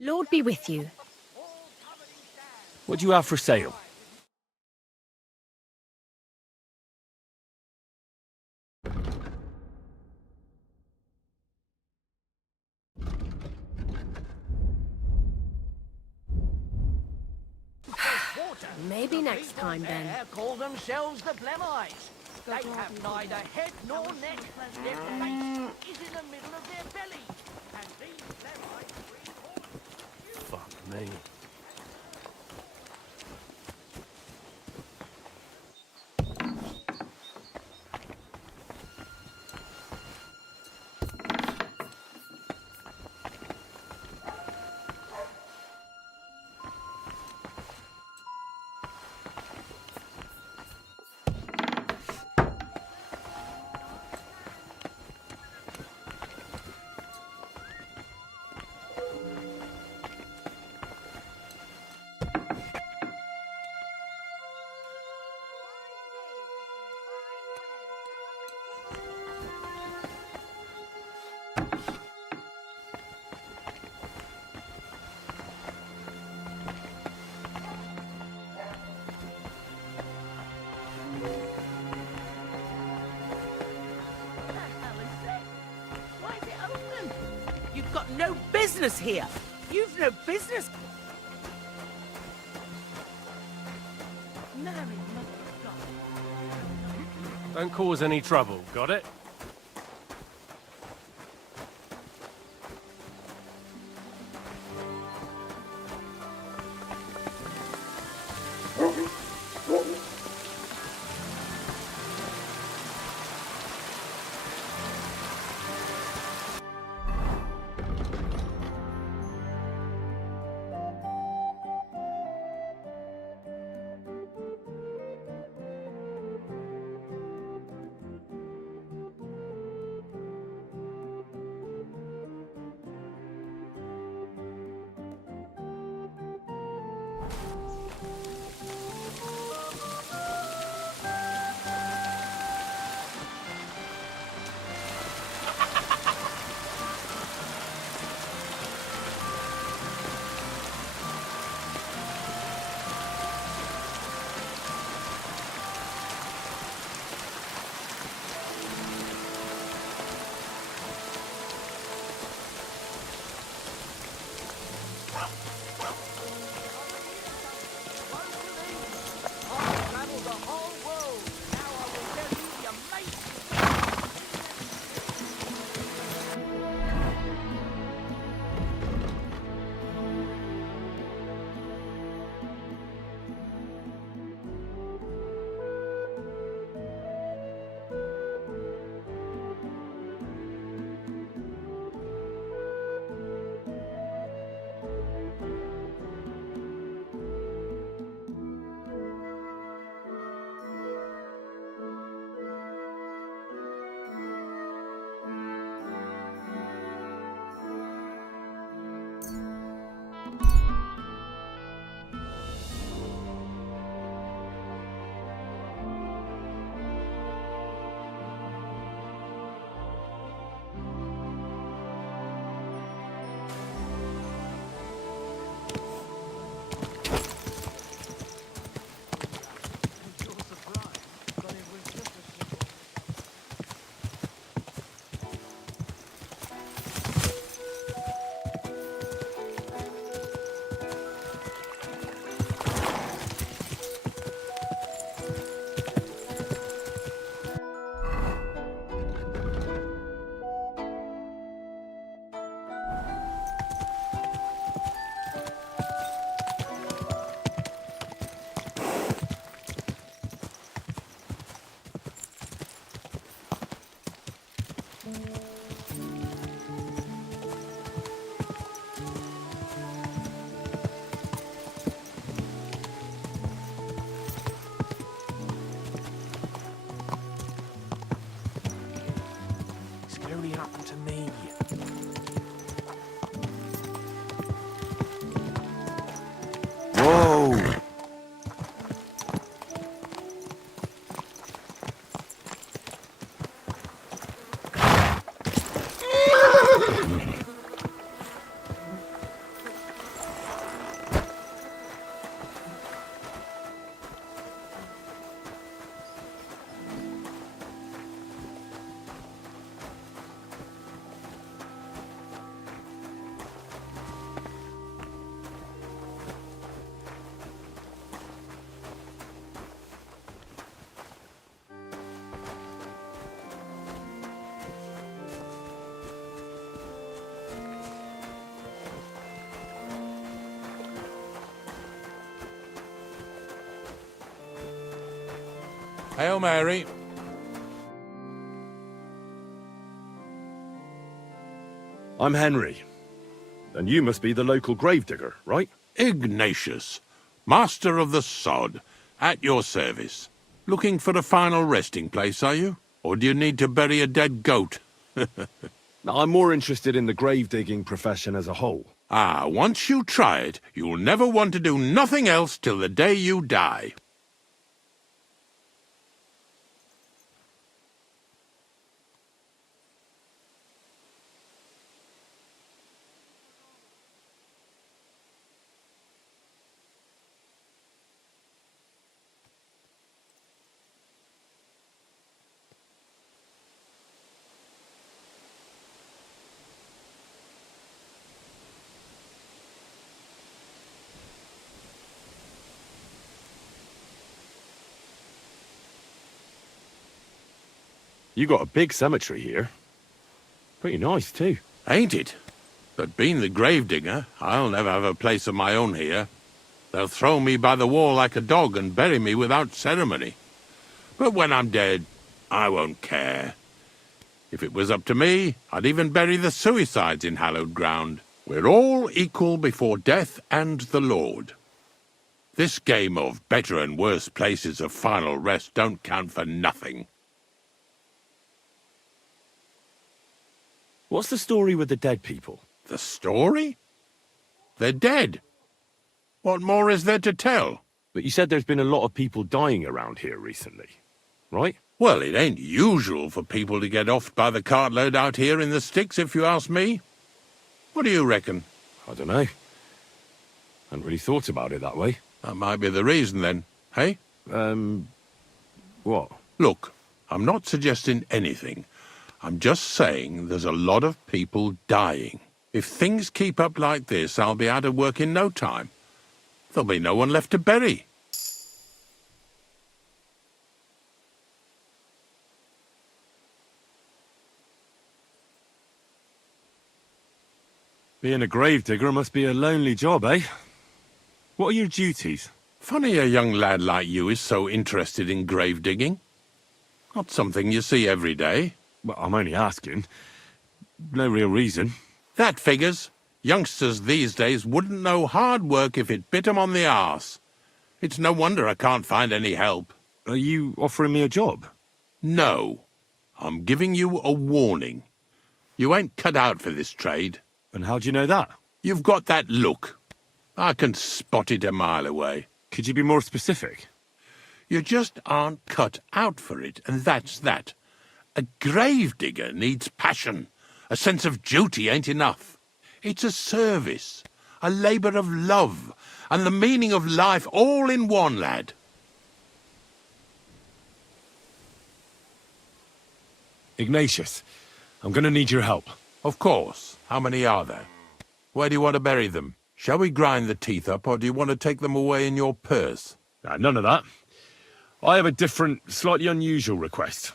Lord be with you. What do you have for sale? Maybe next time then. Call themselves the Blemites. They have neither head nor neck. Their face is in the middle of their belly. And these Blemites breed horses. Fuck me. Why is it open? You've got no business here. You've no business. Mary, mother of God. Don't cause any trouble, got it? Hail Mary. I'm Henry. And you must be the local gravedigger, right? Ignatius, master of the sod, at your service. Looking for a final resting place, are you? Or do you need to bury a dead goat? I'm more interested in the grave-digging profession as a whole. Ah, once you try it, you'll never want to do nothing else till the day you die. You got a big cemetery here. Pretty nice, too. Ain't it? But being the gravedigger, I'll never have a place of my own here. They'll throw me by the wall like a dog and bury me without ceremony. But when I'm dead, I won't care. If it was up to me, I'd even bury the suicides in hallowed ground. We're all equal before death and the Lord. This game of better and worse places of final rest don't count for nothing. What's the story with the dead people? The story? They're dead. What more is there to tell? But you said there's been a lot of people dying around here recently, right? Well, it ain't usual for people to get offed by the cartload out here in the sticks, if you ask me. What do you reckon? I don't know. Hadn't really thought about it that way. That might be the reason, then, hey? What? Look, I'm not suggesting anything. I'm just saying there's a lot of people dying. If things keep up like this, I'll be out of work in no time. There'll be no one left to bury. Being a gravedigger must be a lonely job, eh? What are your duties? Funny a young lad like you is so interested in grave digging. Not something you see every day. Well, I'm only asking. No real reason. That figures. Youngsters these days wouldn't know hard work if it bit 'em on the arse. It's no wonder I can't find any help. Are you offering me a job? No. I'm giving you a warning. You ain't cut out for this trade. And how do you know that? You've got that look. I can spot it a mile away. Could you be more specific? You just aren't cut out for it, and that's that. A gravedigger needs passion. A sense of duty ain't enough. It's a service, a labour of love, and the meaning of life all in one, lad. Ignatius, I'm going to need your help. Of course. How many are there? Where do you want to bury them? Shall we grind the teeth up, or do you want to take them away in your purse? None of that. I have a different, slightly unusual request.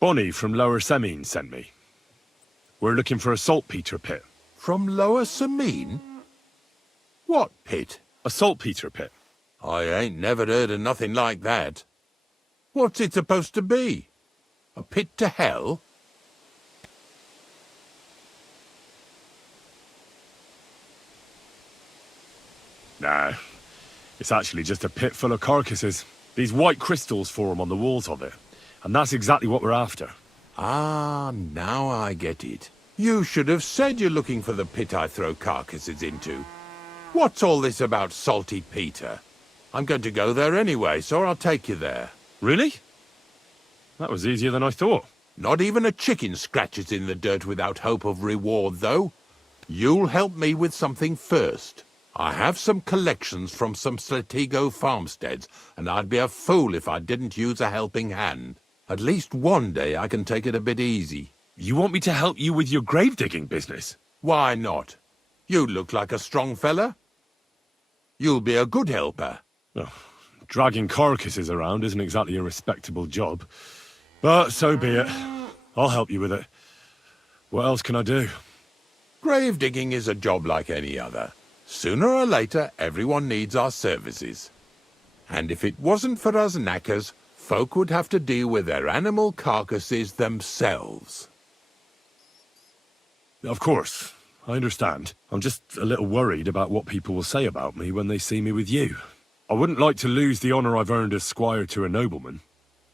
Bonnie from Lower Semine sent me. We're looking for a saltpeter pit. From Lower Semine? What pit? A saltpeter pit. I ain't never heard of nothing like that. What's it supposed to be? A pit to hell? Nah, it's actually just a pit full of carcasses. These white crystals form on the walls of it. And that's exactly what we're after. Ah, now I get it. You should have said you're looking for the pit I throw carcasses into. What's all this about Salty Peter? I'm going to go there anyway, so I'll take you there. Really? That was easier than I thought. Not even a chicken scratches in the dirt without hope of reward, though. You'll help me with something first. I have some collections from some Sletigo farmsteads, and I'd be a fool if I didn't use a helping hand. At least one day I can take it a bit easy. You want me to help you with your grave-digging business? Why not? You look like a strong fella. You'll be a good helper. Oh, dragging carcasses around isn't exactly a respectable job. But so be it. I'll help you with it. What else can I do? Grave digging is a job like any other. Sooner or later, everyone needs our services. And if it wasn't for us knackers, Folk would have to deal with their animal carcasses themselves. Of course, I understand. I'm just a little worried about what people will say about me when they see me with you. I wouldn't like to lose the honor I've earned as squire to a nobleman.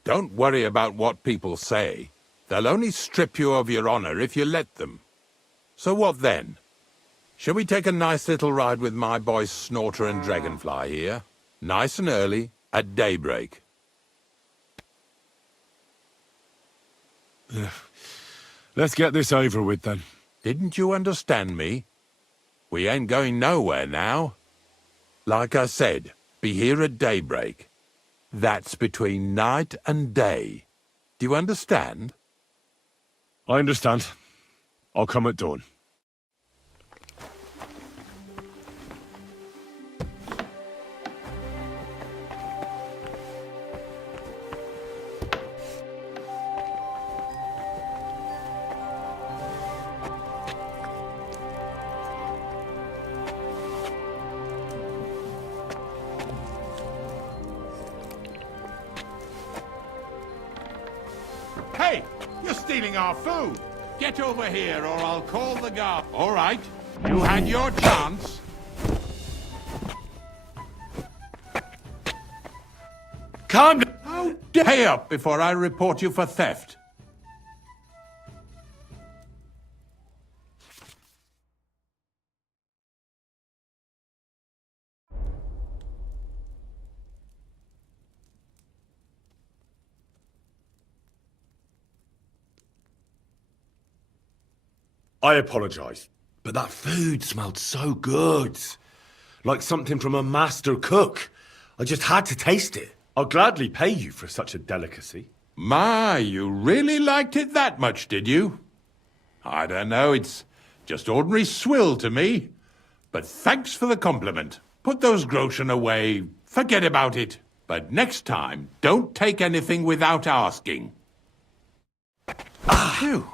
Don't worry about what people say. They'll only strip you of your honor if you let them. So what then? Shall we take a nice little ride with my boys Snorter and Dragonfly here? Nice and early, at daybreak. Let's get this over with then. Didn't you understand me? We ain't going nowhere now. Like I said, be here at daybreak. That's between night and day. Do you understand? I understand. I'll come at dawn. Hey! You're stealing our food! Get over here or I'll call the guard. All right, you had your chance. Calm down! How dare pay up before I report you for theft. I apologize, but that food smelled so good. Like something from a master cook. I just had to taste it. I'll gladly pay you for such a delicacy. My, you really liked it that much, did you? I don't know, it's just ordinary swill to me. But thanks for the compliment. Put those groschen away, forget about it. But next time, don't take anything without asking. Phew.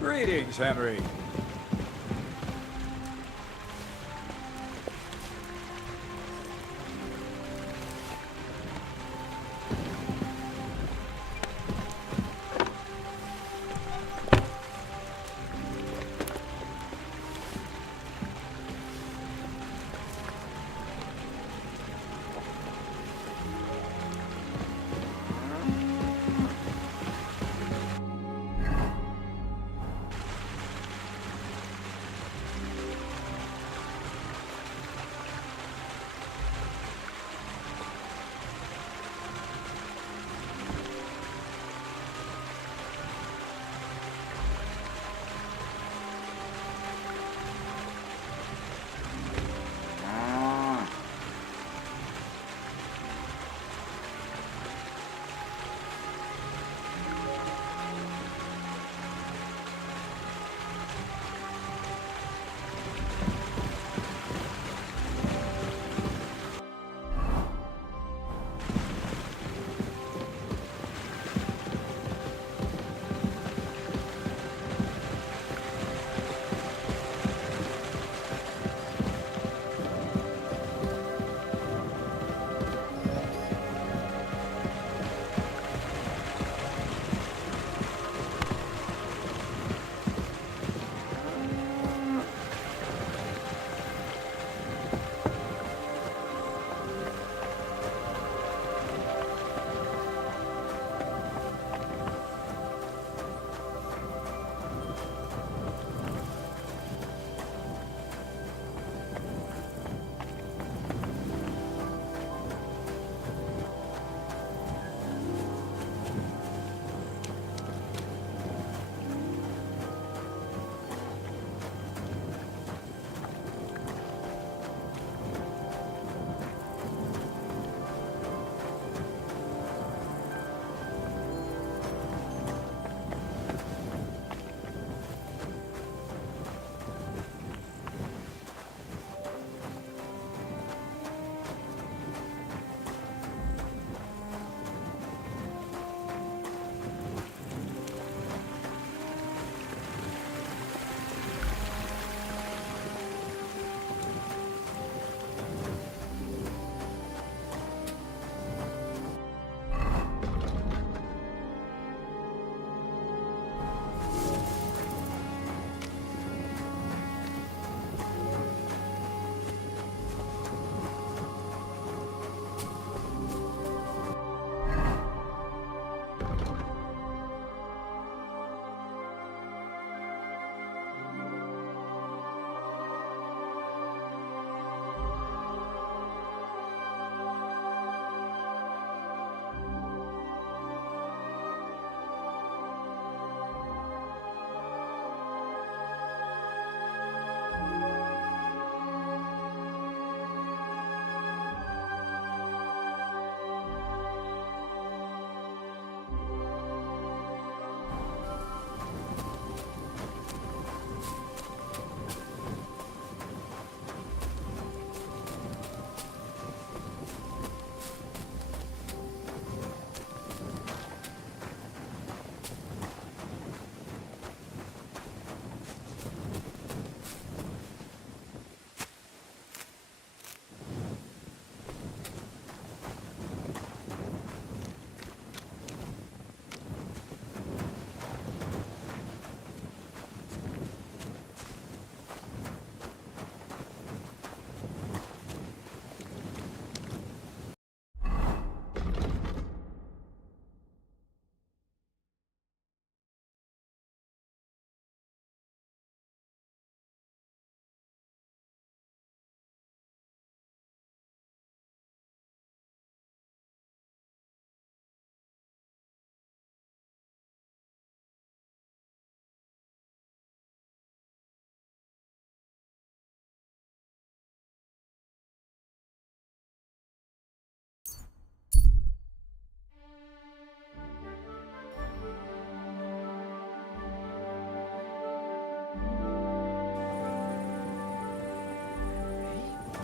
Greetings, Henry.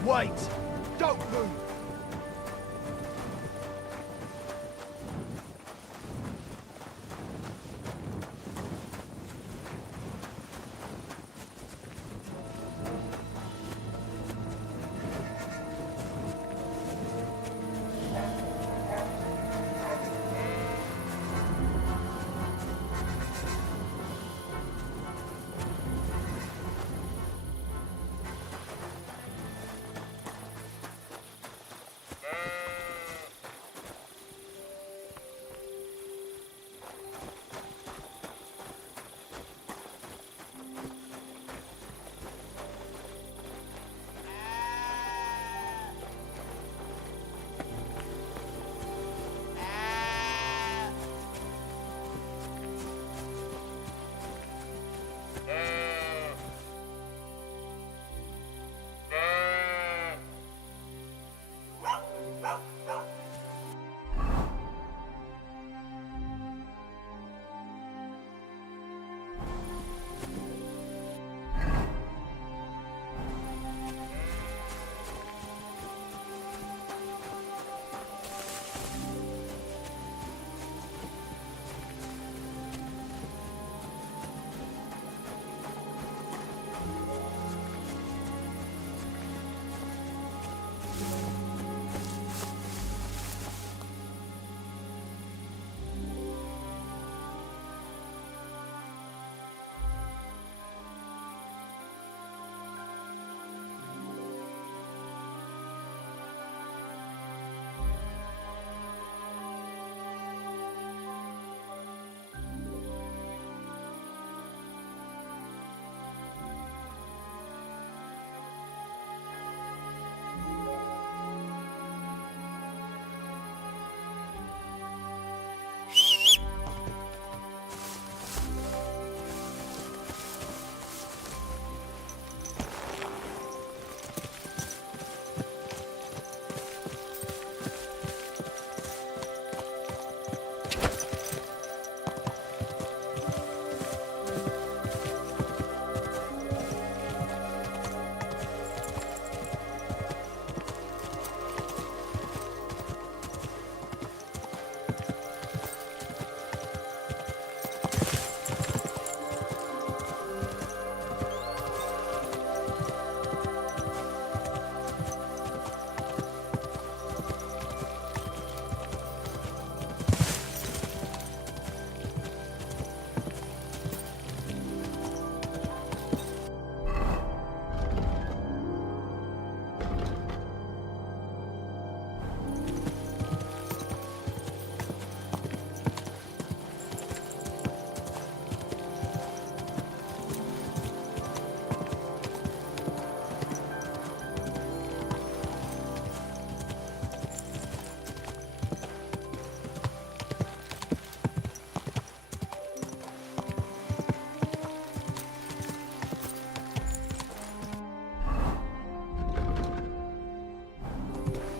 Wait! Don't move!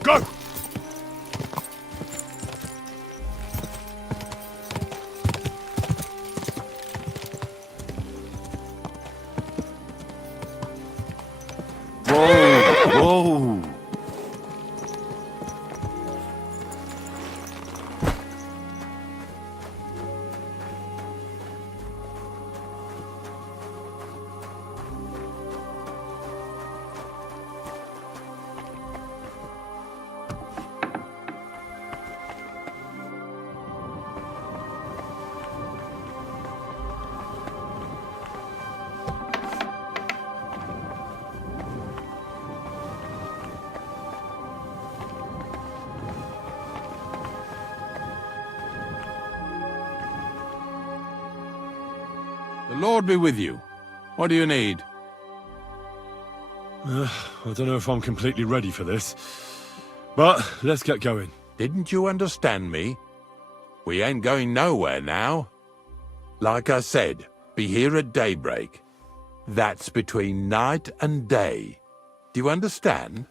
Go! Whoa! Whoa! The Lord be with you. What do you need? I don't know if I'm completely ready for this, but let's get going. Didn't you understand me? We ain't going nowhere now. Like I said, be here at daybreak. That's between night and day. Do you understand?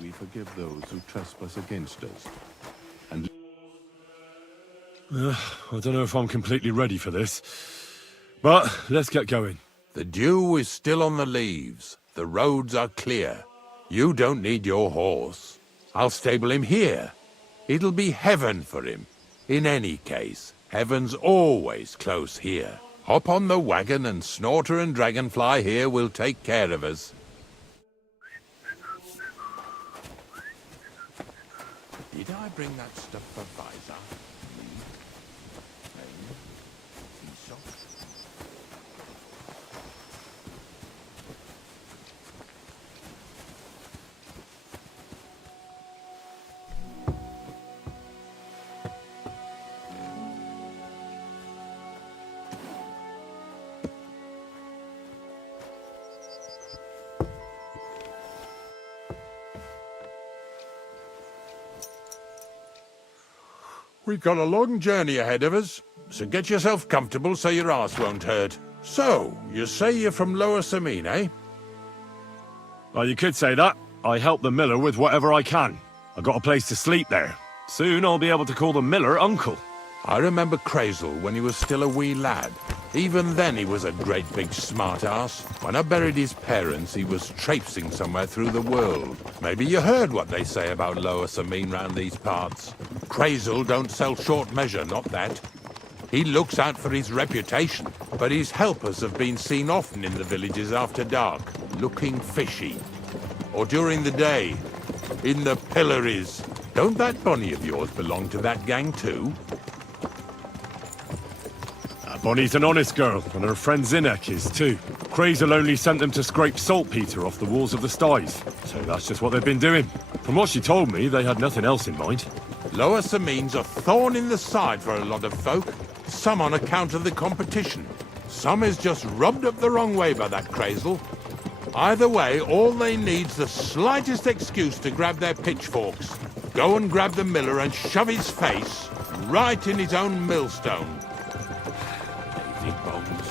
We forgive those who trespass against us. And I don't know if I'm completely ready for this, but let's get going. the dew is still on the leaves. The roads are clear. You don't need your horse. I'll stable him here. It'll be heaven for him. In any case, heaven's always close here. Hop on the wagon and Snorter and Dragonfly here will take care of us. Did I bring that stuff for Visor? We've got a long journey ahead of us, so get yourself comfortable so your arse won't hurt. So, you say you're from Lower Samine, eh? Well, you could say that. I help the miller with whatever I can. I got a place to sleep there. Soon I'll be able to call the miller uncle. I remember Crazel when he was still a wee lad. Even then he was a great big smart-ass. When I buried his parents, he was traipsing somewhere through the world. Maybe you heard what they say about Lower Samine round these parts. Crazel don't sell short measure, not that. He looks out for his reputation, but his helpers have been seen often in the villages after dark, looking fishy. Or during the day, in the pillories. Don't that Bonnie of yours belong to that gang too? Bonnie's an honest girl, and her friend Zinnek is too. Crazel only sent them to scrape saltpeter off the walls of the sties, so that's just what they've been doing. From what she told me, they had nothing else in mind. Lower Samine's a thorn in the side for a lot of folk. Some on account of the competition. Some is just rubbed up the wrong way by that Crazel. Either way, all they need's the slightest excuse to grab their pitchforks. Go and grab the miller and shove his face right in his own millstone. Lazy bones.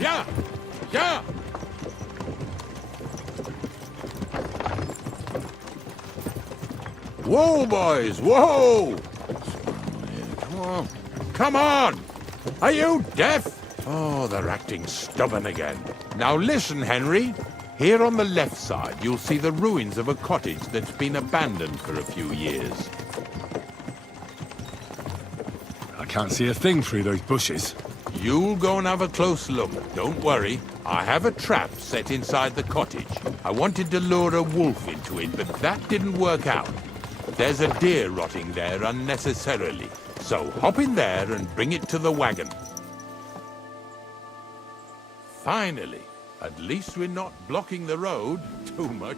Yeah! Yeah! Whoa, boys! Whoa! Come on. Come on! Are you deaf? Oh, they're acting stubborn again. Now listen, Henry. Here on the left side, you'll see the ruins of a cottage that's been abandoned for a few years. I can't see a thing through those bushes. You'll go and have a close look. Don't worry. I have a trap set inside the cottage. I wanted to lure a wolf into it, but that didn't work out. There's a deer rotting there unnecessarily. So hop in there and bring it to the wagon. Finally. At least we're not blocking the road too much.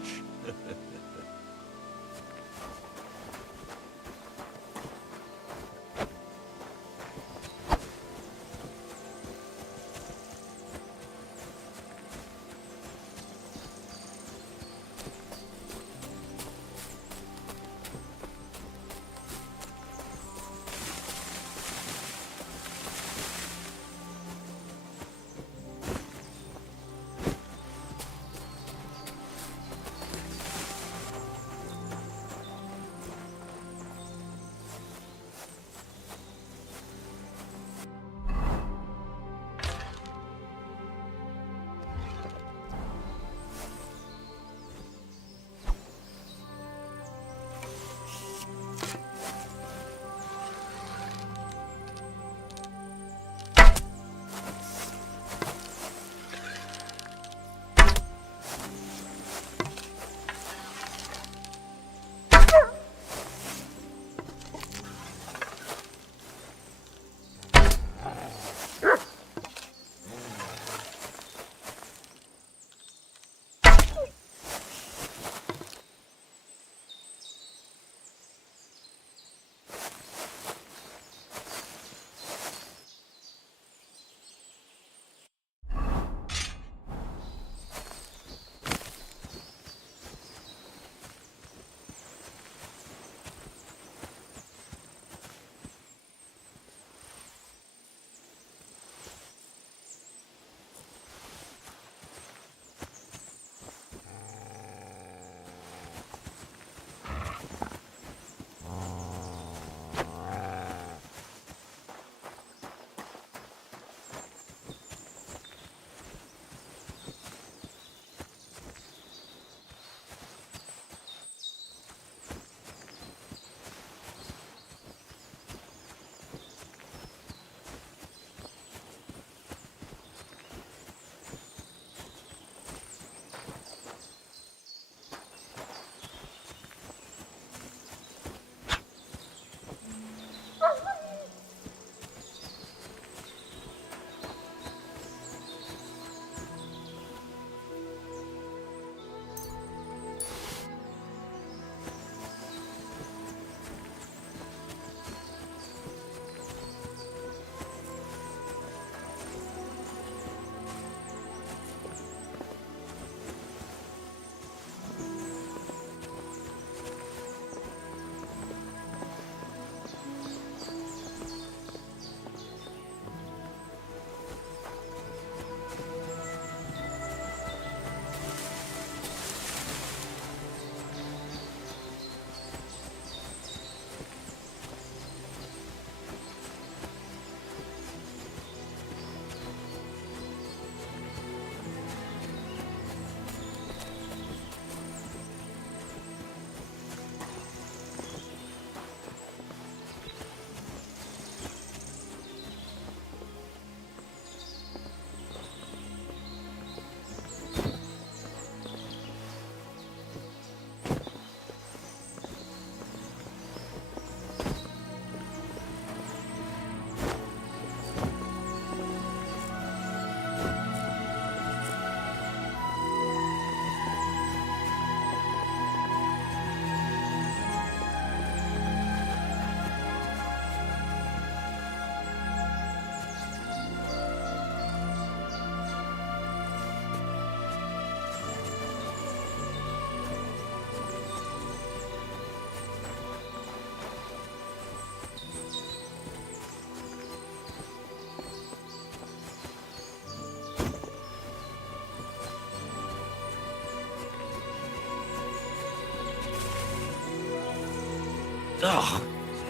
Oh,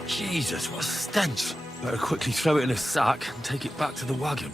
Jesus, what a stench. Better quickly throw it in a sack and take it back to the wagon.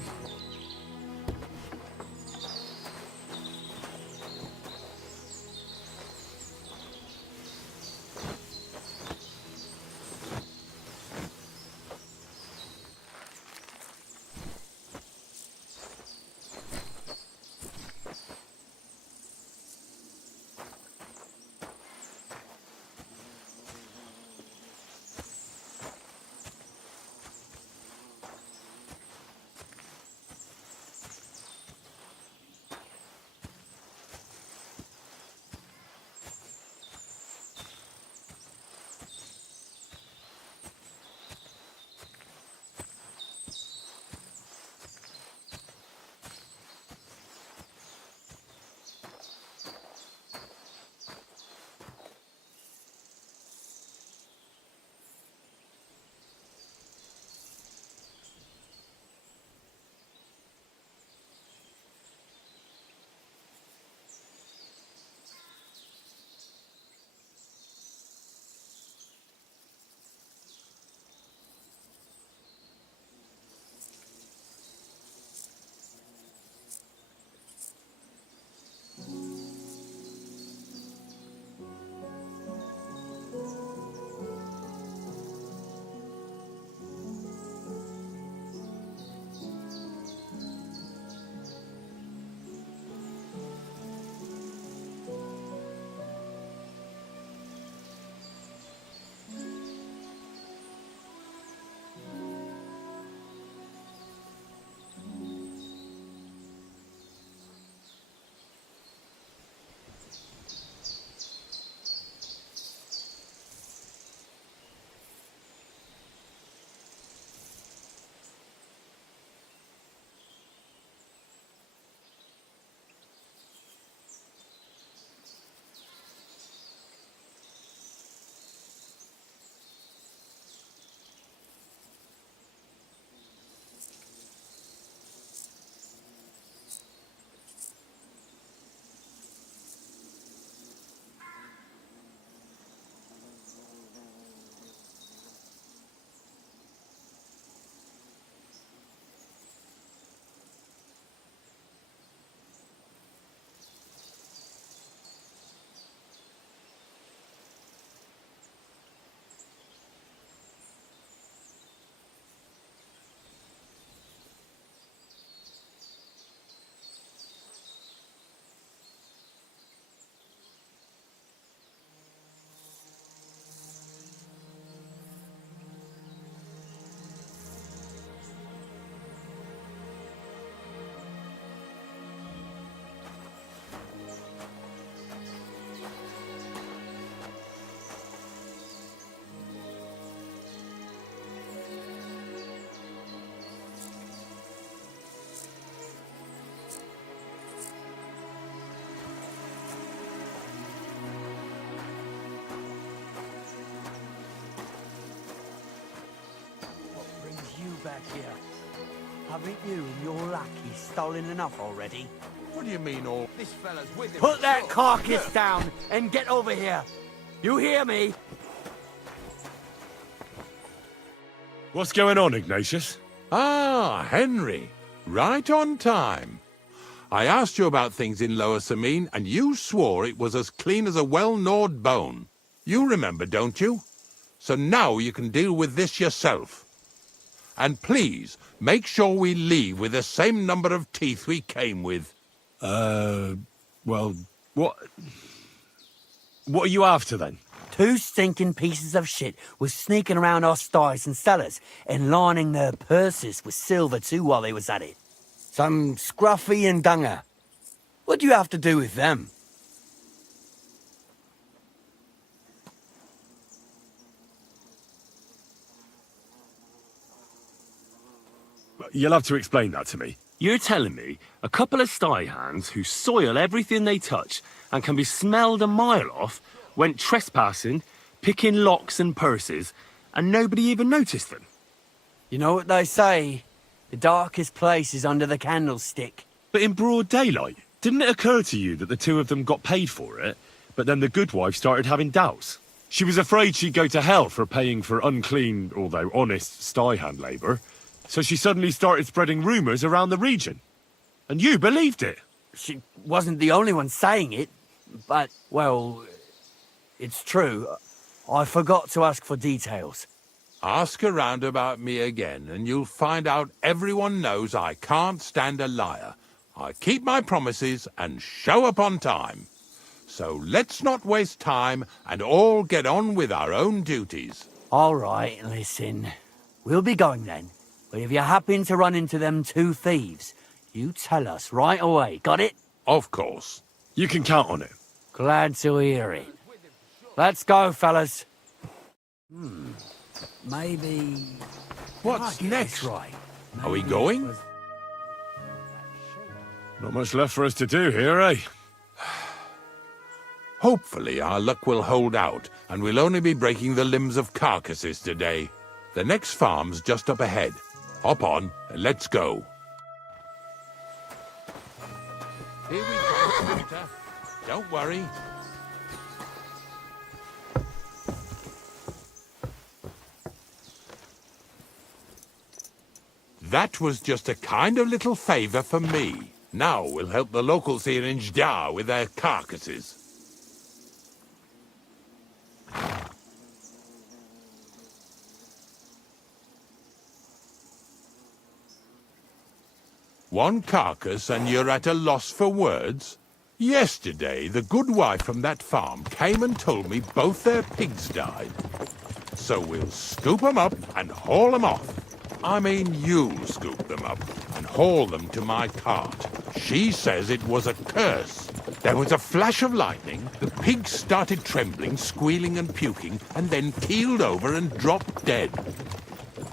Back here. Haven't you and your lackey stolen enough already? What do you mean, all? This fella's with him. Put that sure. carcass Look. down and get over here. You hear me? What's going on, Ignatius? Ah, Henry. Right on time. I asked you about things in Lower Samine, and you swore it was as clean as a well-gnawed bone. You remember, don't you? So now you can deal with this yourself. And please, make sure we leave with the same number of teeth we came with. Well, what are you after, then? 2 stinking pieces of shit was sneaking around our stores and cellars and lining their purses with silver too while they was at it. Some scruffy and dunger. What do you have to do with them? You'll have to explain that to me. You're telling me a couple of sty hands who soil everything they touch and can be smelled a mile off went trespassing, picking locks and purses, and nobody even noticed them? You know what they say? The darkest place is under the candlestick. But in broad daylight, didn't it occur to you that the 2 of them got paid for it, but then the good wife started having doubts? She was afraid she'd go to hell for paying for unclean, although honest, sty hand labour, so she suddenly started spreading rumours around the region. And you believed it. She wasn't the only one saying it, but, well, it's true. I forgot to ask for details. Ask around about me again, and you'll find out everyone knows I can't stand a liar. I keep my promises and show up on time. So let's not waste time and all get on with our own duties. All right, listen. We'll be going then. But if you happen to run into them two thieves, you tell us right away. Got it? Of course. You can count on it. Glad to hear it. Let's go, fellas. Maybe... What's next? That's right. Are we going? Not much left for us to do here, eh? Hopefully our luck will hold out, and we'll only be breaking the limbs of carcasses today. The next farm's just up ahead. Hop on, and let's go. Here we go, Doctor. Don't worry. That was just a kind of little favour for me. Now we'll help the locals here in Jdar with their carcasses. One carcass and you're at a loss for words? Yesterday, the good wife from that farm came and told me both their pigs died. So we'll scoop them up and haul them off. I mean, you'll scoop them up and haul them to my cart. She says it was a curse. There was a flash of lightning, the pigs started trembling, squealing and puking, and then keeled over and dropped dead.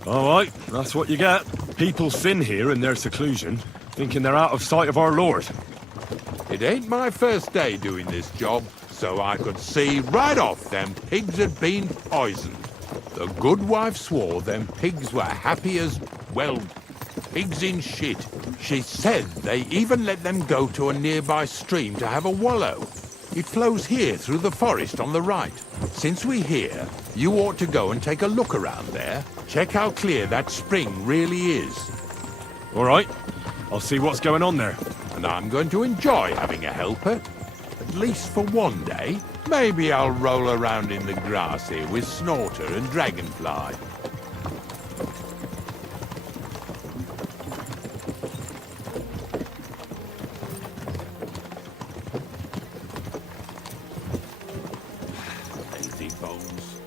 All right, that's what you get. People sin here in their seclusion, thinking they're out of sight of our Lord. It ain't my first day doing this job, so I could see right off them pigs had been poisoned. The good wife swore them pigs were happy as, well, pigs in shit. She said they even let them go to a nearby stream to have a wallow. It flows here through the forest on the right. Since we're here, you ought to go and take a look around there. Check how clear that spring really is. All right, I'll see what's going on there. And I'm going to enjoy having a helper. At least for one day. Maybe I'll roll around in the grass here with Snorter and Dragonfly. Lazy bones.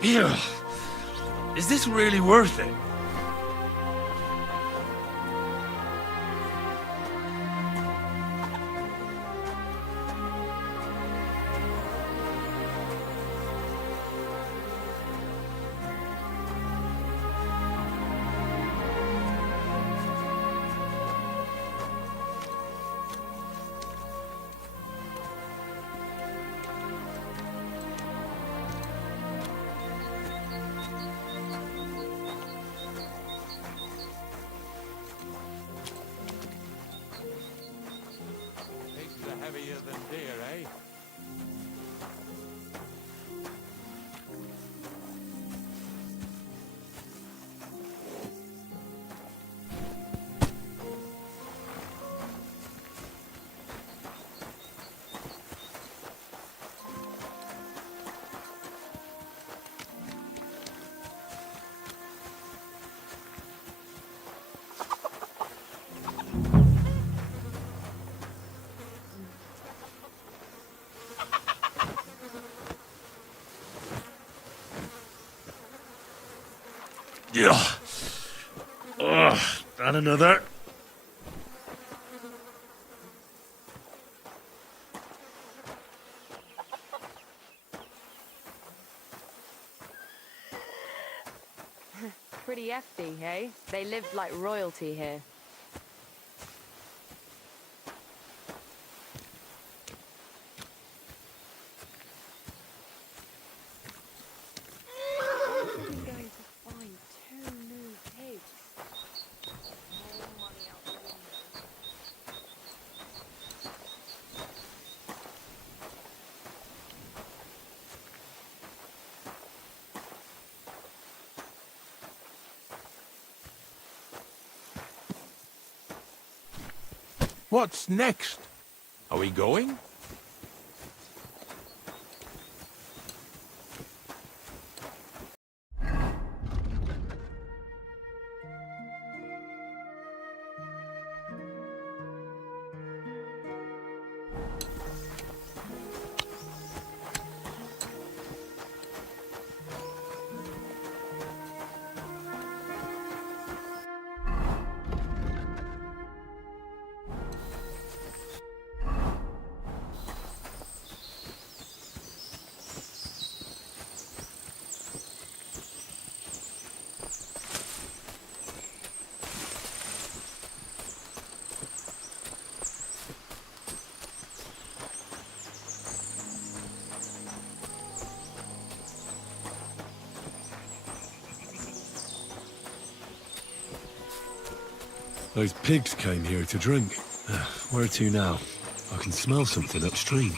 Ew. Is this really worth it? Pigs are heavier than deer, eh? Ugh. Ugh. And another. Pretty hefty, eh? They lived like royalty here. What's next? Are we going? Those pigs came here to drink. Where to now? I can smell something upstream.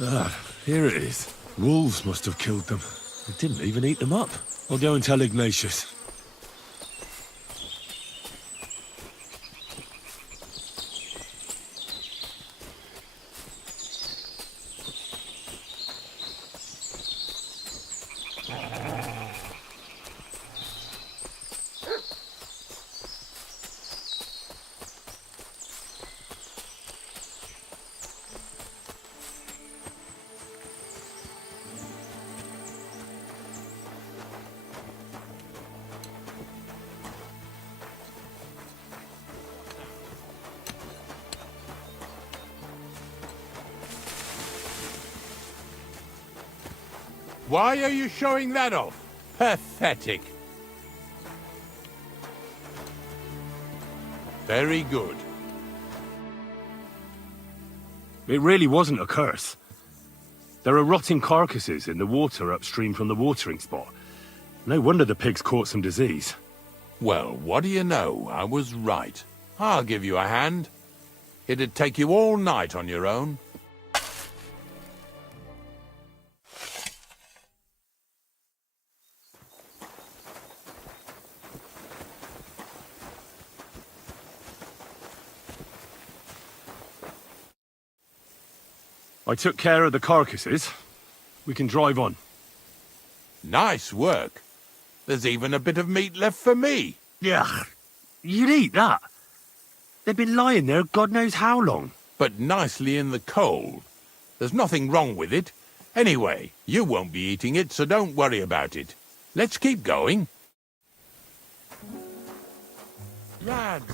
Ah, here it is. Wolves must have killed them. They didn't even eat them up. I'll go and tell Ignatius. Why are you showing that off? Pathetic. Very good. It really wasn't a curse. There are rotting carcasses in the water upstream from the watering spot. No wonder the pigs caught some disease. Well, what do you know? I was right. I'll give you a hand. It'd take you all night on your own. I took care of the carcasses. We can drive on. Nice work. There's even a bit of meat left for me. Yeah, you'd eat that. They've been lying there God knows how long. But nicely in the cold. There's nothing wrong with it. Anyway, you won't be eating it, so don't worry about it. Let's keep going. Lads,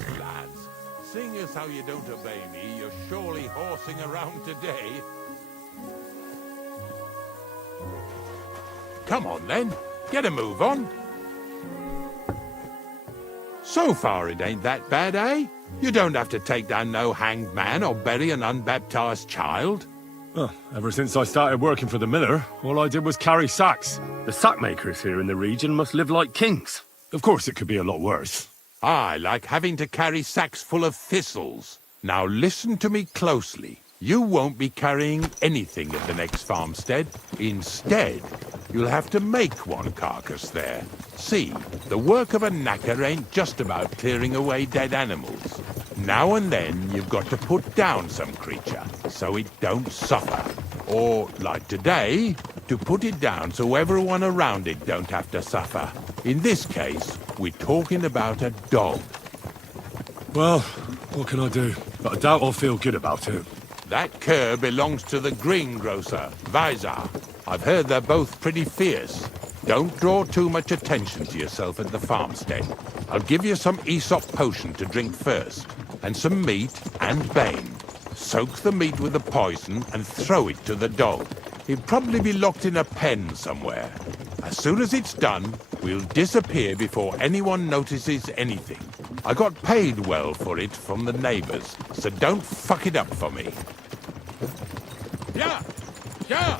seeing as how you don't obey me, you're surely horsing around today. Come on, then. Get a move on. So far, it ain't that bad, eh? You don't have to take down no hanged man or bury an unbaptized child. Well, ever since I started working for the miller, all I did was carry sacks. The sack makers here in the region must live like kings. Of course, it could be a lot worse. I like having to carry sacks full of thistles. Now listen to me closely. You won't be carrying anything at the next farmstead. Instead, you'll have to make one carcass there. See, the work of a knacker ain't just about clearing away dead animals. Now and then, you've got to put down some creature, so it don't suffer. Or, like today, to put it down so everyone around it don't have to suffer. In this case, we're talking about a dog. Well, what can I do? but I doubt I'll feel good about it. That cur belongs to the greengrocer, Vizar. I've heard they're both pretty fierce. Don't draw too much attention to yourself at the farmstead. I'll give you some Aesop potion to drink first, and some meat and bane. Soak the meat with the poison and throw it to the dog. He'll probably be locked in a pen somewhere. As soon as it's done, we'll disappear before anyone notices anything. I got paid well for it from the neighbors, so don't fuck it up for me. Yeah! Yeah!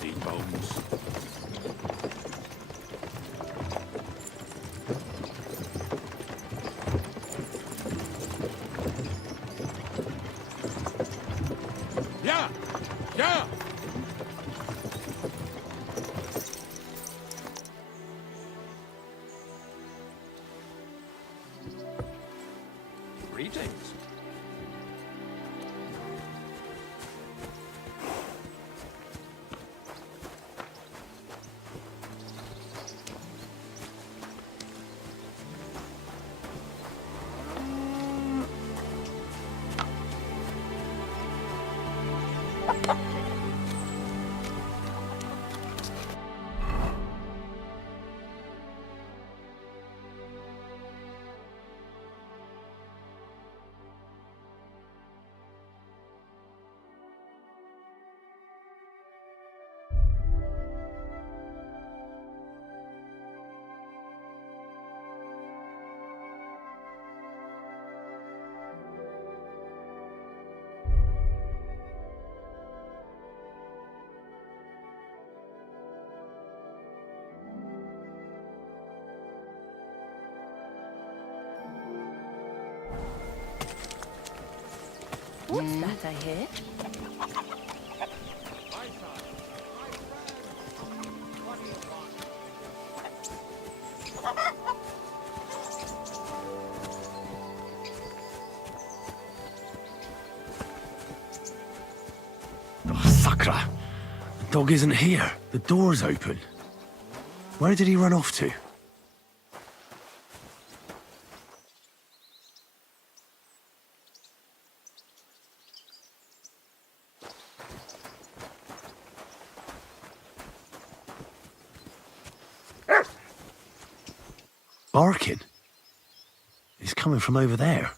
Lazy bones. Yeah! Yeah! Greetings. What's that I hear? Oh, Sakra! The dog isn't here. The door's open. Where did he run off to? Barking? It's coming from over there.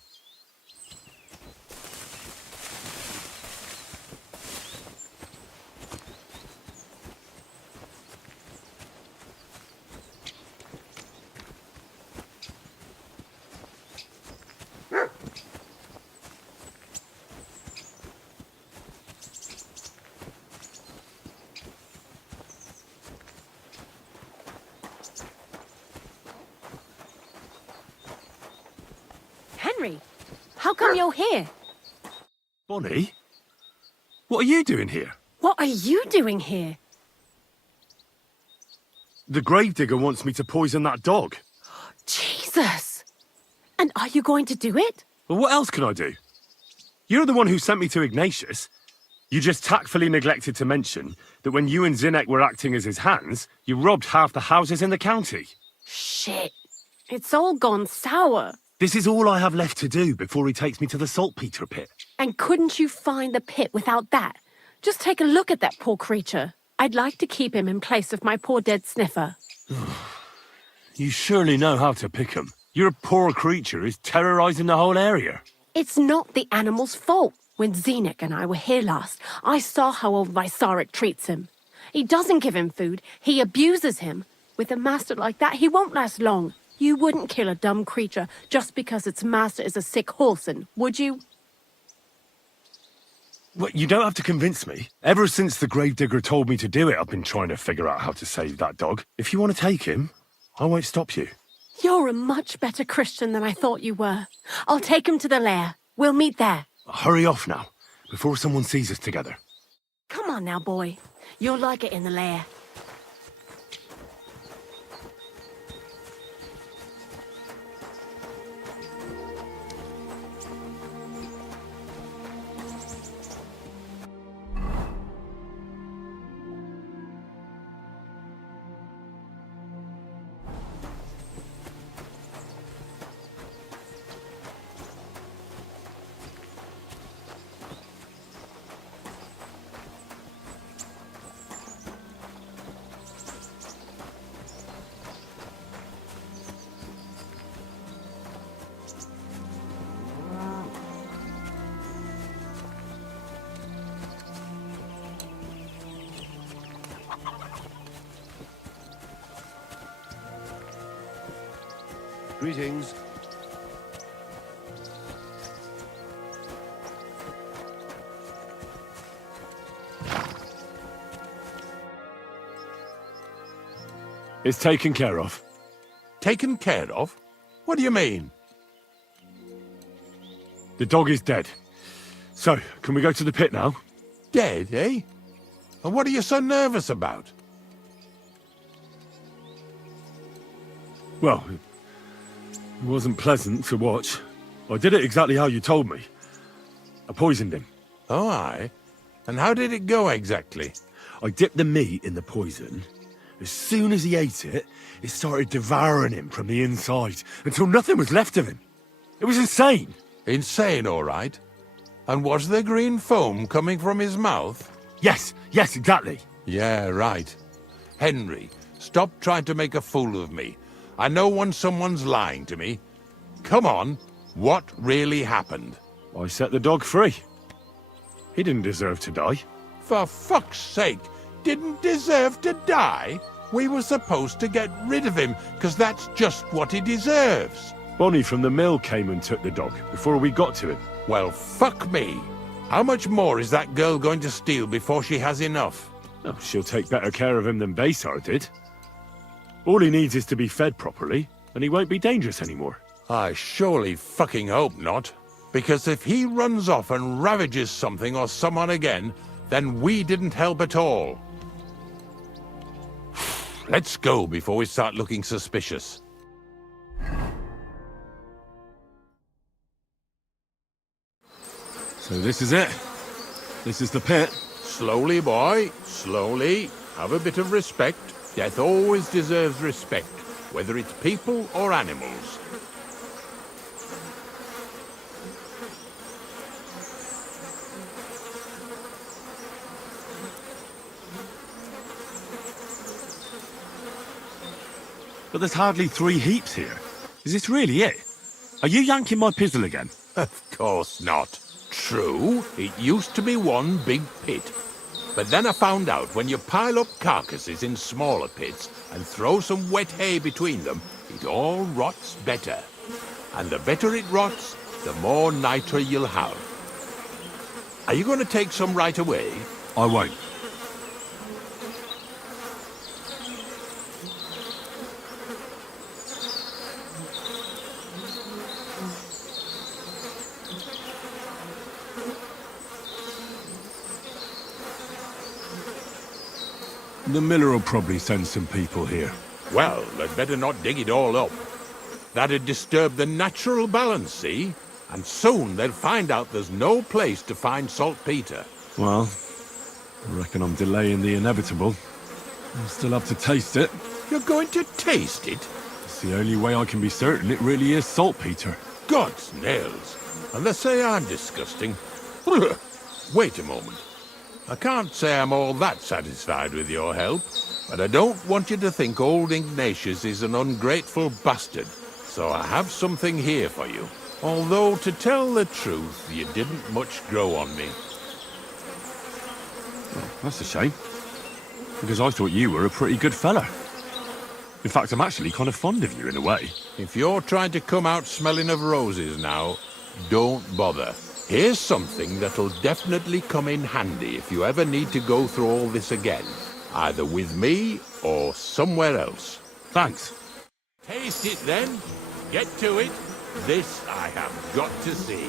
Henry, how come you're here? Bonnie? What are you doing here? What are you doing here? The gravedigger wants me to poison that dog. Jesus! And are you going to do it? Well, what else can I do? You're the one who sent me to Ignatius. You just tactfully neglected to mention that when you and Zinnek were acting as his hands, you robbed half the houses in the county. Shit. It's all gone sour. This is all I have left to do before he takes me to the saltpeter pit. And couldn't you find the pit without that? Just take a look at that poor creature. I'd like to keep him in place of my poor dead sniffer. You surely know how to pick 'em. Your poor creature is terrorizing the whole area. It's not the animal's fault. When Zinnek and I were here last, I saw how old Vysarik treats him. He doesn't give him food, he abuses him. With a master like that, he won't last long. You wouldn't kill a dumb creature just because its master is a sick horseman, would you? Well, you don't have to convince me. Ever since the gravedigger told me to do it, I've been trying to figure out how to save that dog. If you want to take him, I won't stop you. You're a much better Christian than I thought you were. I'll take him to the lair. We'll meet there. Hurry off now, before someone sees us together. Come on now, boy. You'll like it in the lair. Greetings. It's taken care of. Taken care of? What do you mean? The dog is dead. So, can we go to the pit now? Dead, eh? And what are you so nervous about? Well, it wasn't pleasant to watch. I did it exactly how you told me. I poisoned him. Oh, aye? And how did it go exactly? I dipped the meat in the poison. As soon as he ate it, it started devouring him from the inside, until nothing was left of him. It was insane. Insane, all right. And was there green foam coming from his mouth? Yes, exactly. Yeah, right. Henry, stop trying to make a fool of me. I know when someone's lying to me. Come on, what really happened? I set the dog free. He didn't deserve to die. For fuck's sake, didn't deserve to die? We were supposed to get rid of him, because that's just what he deserves. Bonnie from the mill came and took the dog before we got to him. Well, fuck me. How much more is that girl going to steal before she has enough? Oh, she'll take better care of him than Baysar did. All he needs is to be fed properly, and he won't be dangerous anymore. I surely fucking hope not. Because if he runs off and ravages something or someone again, then we didn't help at all. Let's go before we start looking suspicious. So this is it. This is the pit. Slowly, boy. Slowly. Have a bit of respect. Death always deserves respect, whether it's people or animals. But there's hardly 3 heaps here. Is this really it? Are you yanking my pizzle again? Of course not. True, it used to be one big pit. But then I found out when you pile up carcasses in smaller pits and throw some wet hay between them, it all rots better. And the better it rots, the more nitra you'll have. Are you going to take some right away? I won't. The miller will probably send some people here. Well, they'd better not dig it all up. That'd disturb the natural balance, see? And soon they'll find out there's no place to find saltpeter. Well, I reckon I'm delaying the inevitable. I'll still have to taste it. You're going to taste it? It's the only way I can be certain it really is saltpeter. God's nails. And they say I'm disgusting. Wait a moment. I can't say I'm all that satisfied with your help, but I don't want you to think old Ignatius is an ungrateful bastard, so I have something here for you. Although, to tell the truth, you didn't much grow on me. Well, that's a shame, because I thought you were a pretty good fella. In fact, I'm actually kind of fond of you in a way. If you're trying to come out smelling of roses now, don't bother. Here's something that'll definitely come in handy if you ever need to go through all this again, either with me or somewhere else. Thanks. Taste it then. Get to it. This I have got to see.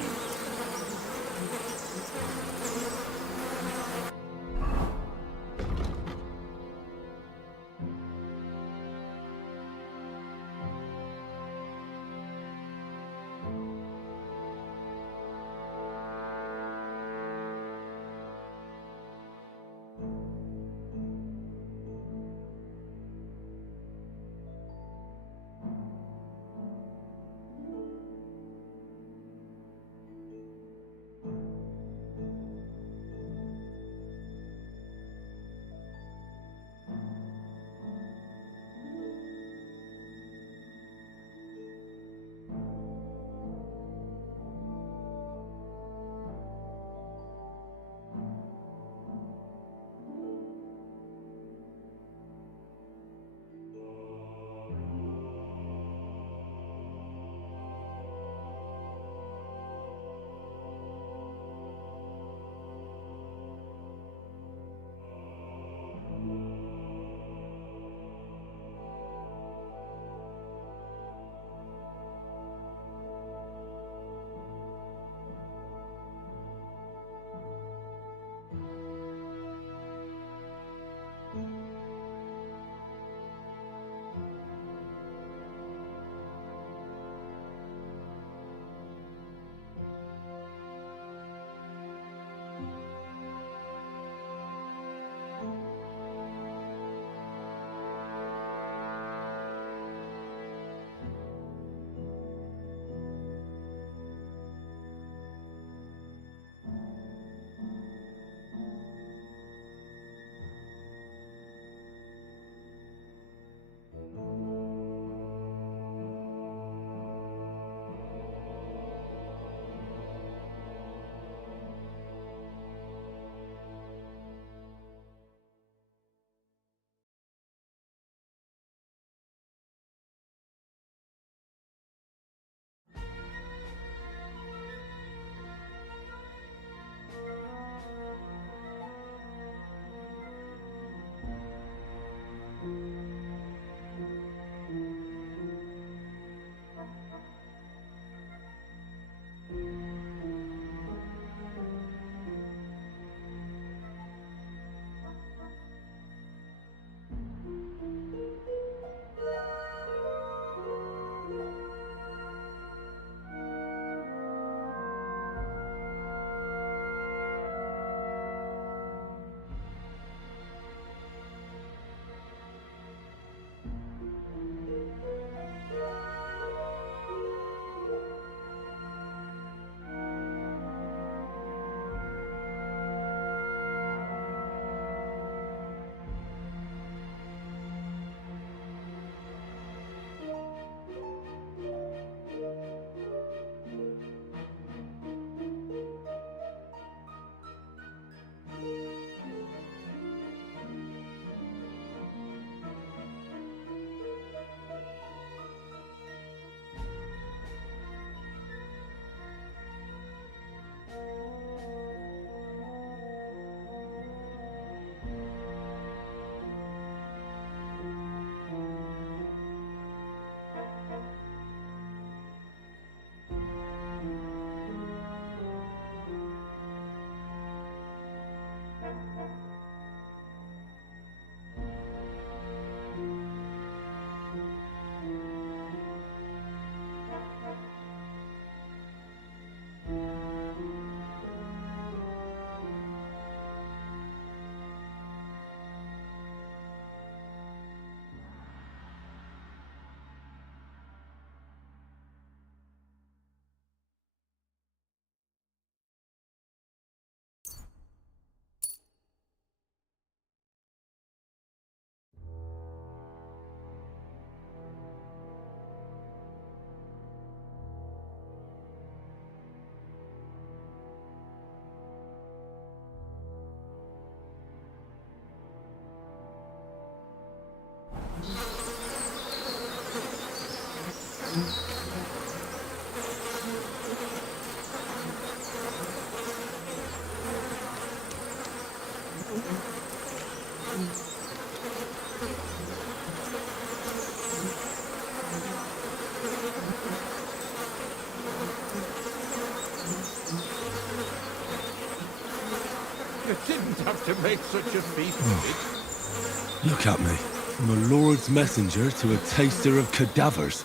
You didn't have to make such a feast of Look at me. From a Lord's messenger to a taster of cadavers.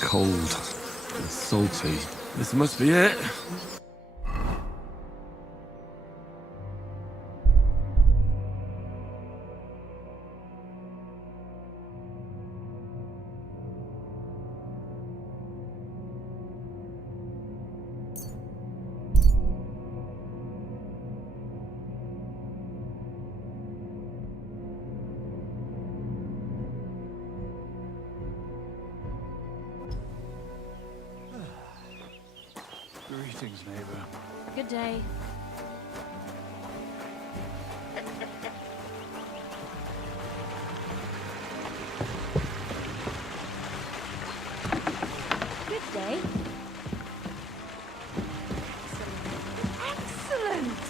Cold and salty. This must be it. Greetings, neighbor. Good day. Good day. Excellent!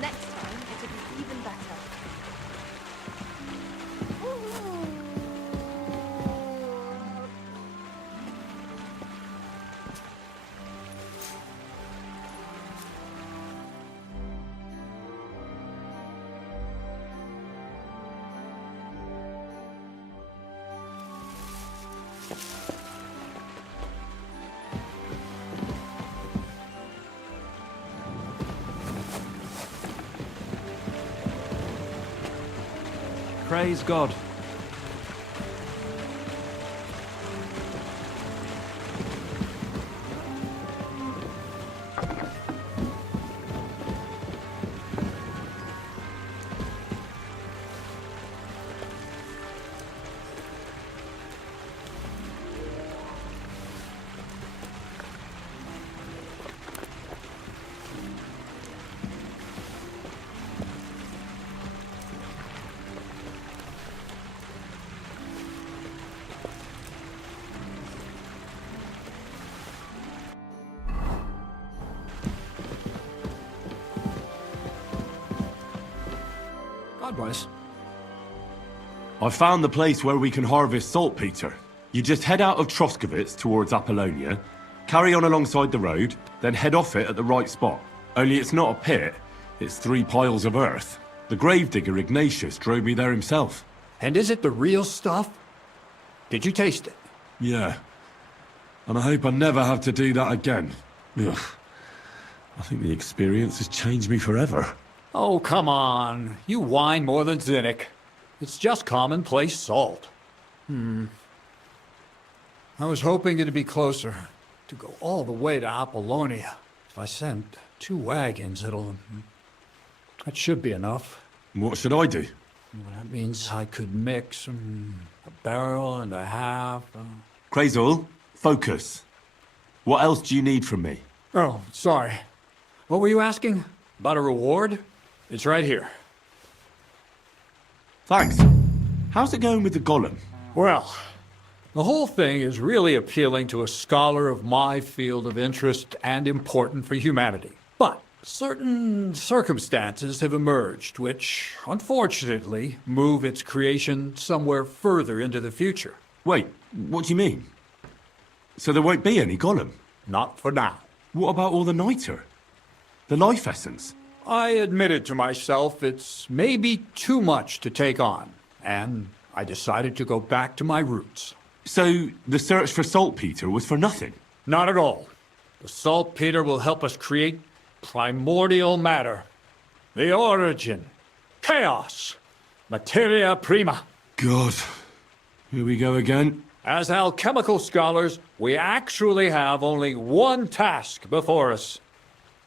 Next time, it'll be even better. Praise God. God bless. I found the place where we can harvest saltpeter. You just head out of Troskovitz towards Apollonia, carry on alongside the road, then head off it at the right spot. Only it's not a pit, it's 3 piles of earth. The gravedigger Ignatius drove me there himself. And is it the real stuff? Did you taste it? Yeah. And I hope I never have to do that again. Ugh. I think the experience has changed me forever. Oh, come on. You whine more than Zinnik. It's just commonplace salt. I was hoping it'd be closer. To go all the way to Apollonia. If I sent 2 wagons, that should be enough. What should I do? Well, that means I could mix a barrel and a half. Crazul, focus. What else do you need from me? Oh, sorry. What were you asking? About a reward? It's right here. Thanks. How's it going with the golem? Well, the whole thing is really appealing to a scholar of my field of interest and important for humanity. But certain circumstances have emerged which, unfortunately, move its creation somewhere further into the future. Wait, what do you mean? So there won't be any golem? Not for now. What about all the niter? The life essence? I admitted to myself it's maybe too much to take on, and I decided to go back to my roots. So the search for saltpeter was for nothing? Not at all. The saltpeter will help us create primordial matter. The origin. Chaos. Materia prima. God. Here we go again. As alchemical scholars, we actually have only one task before us.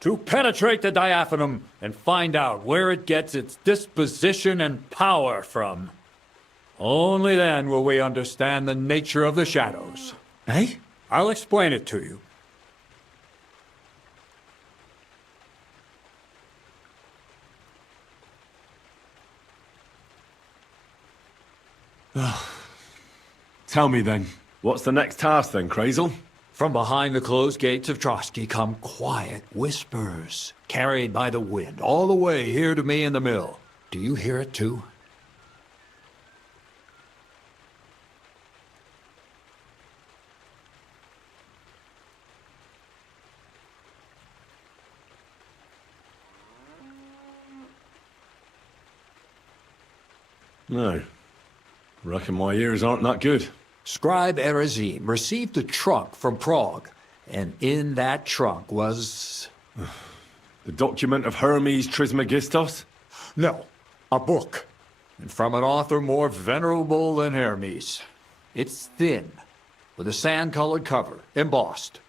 To penetrate the diaphanum and find out where it gets its disposition and power from. Only then will we understand the nature of the shadows. Eh? I'll explain it to you. Tell me then. What's the next task then, Crazul? From behind the closed gates of Trotsky come quiet whispers, carried by the wind, all the way here to me in the mill. Do you hear it too? No. Reckon my ears aren't that good. Scribe Erezim received a trunk from Prague, and in that trunk was... The document of Hermes Trismegistos? No, a book. And from an author more venerable than Hermes. It's thin, with a sand-colored cover, embossed.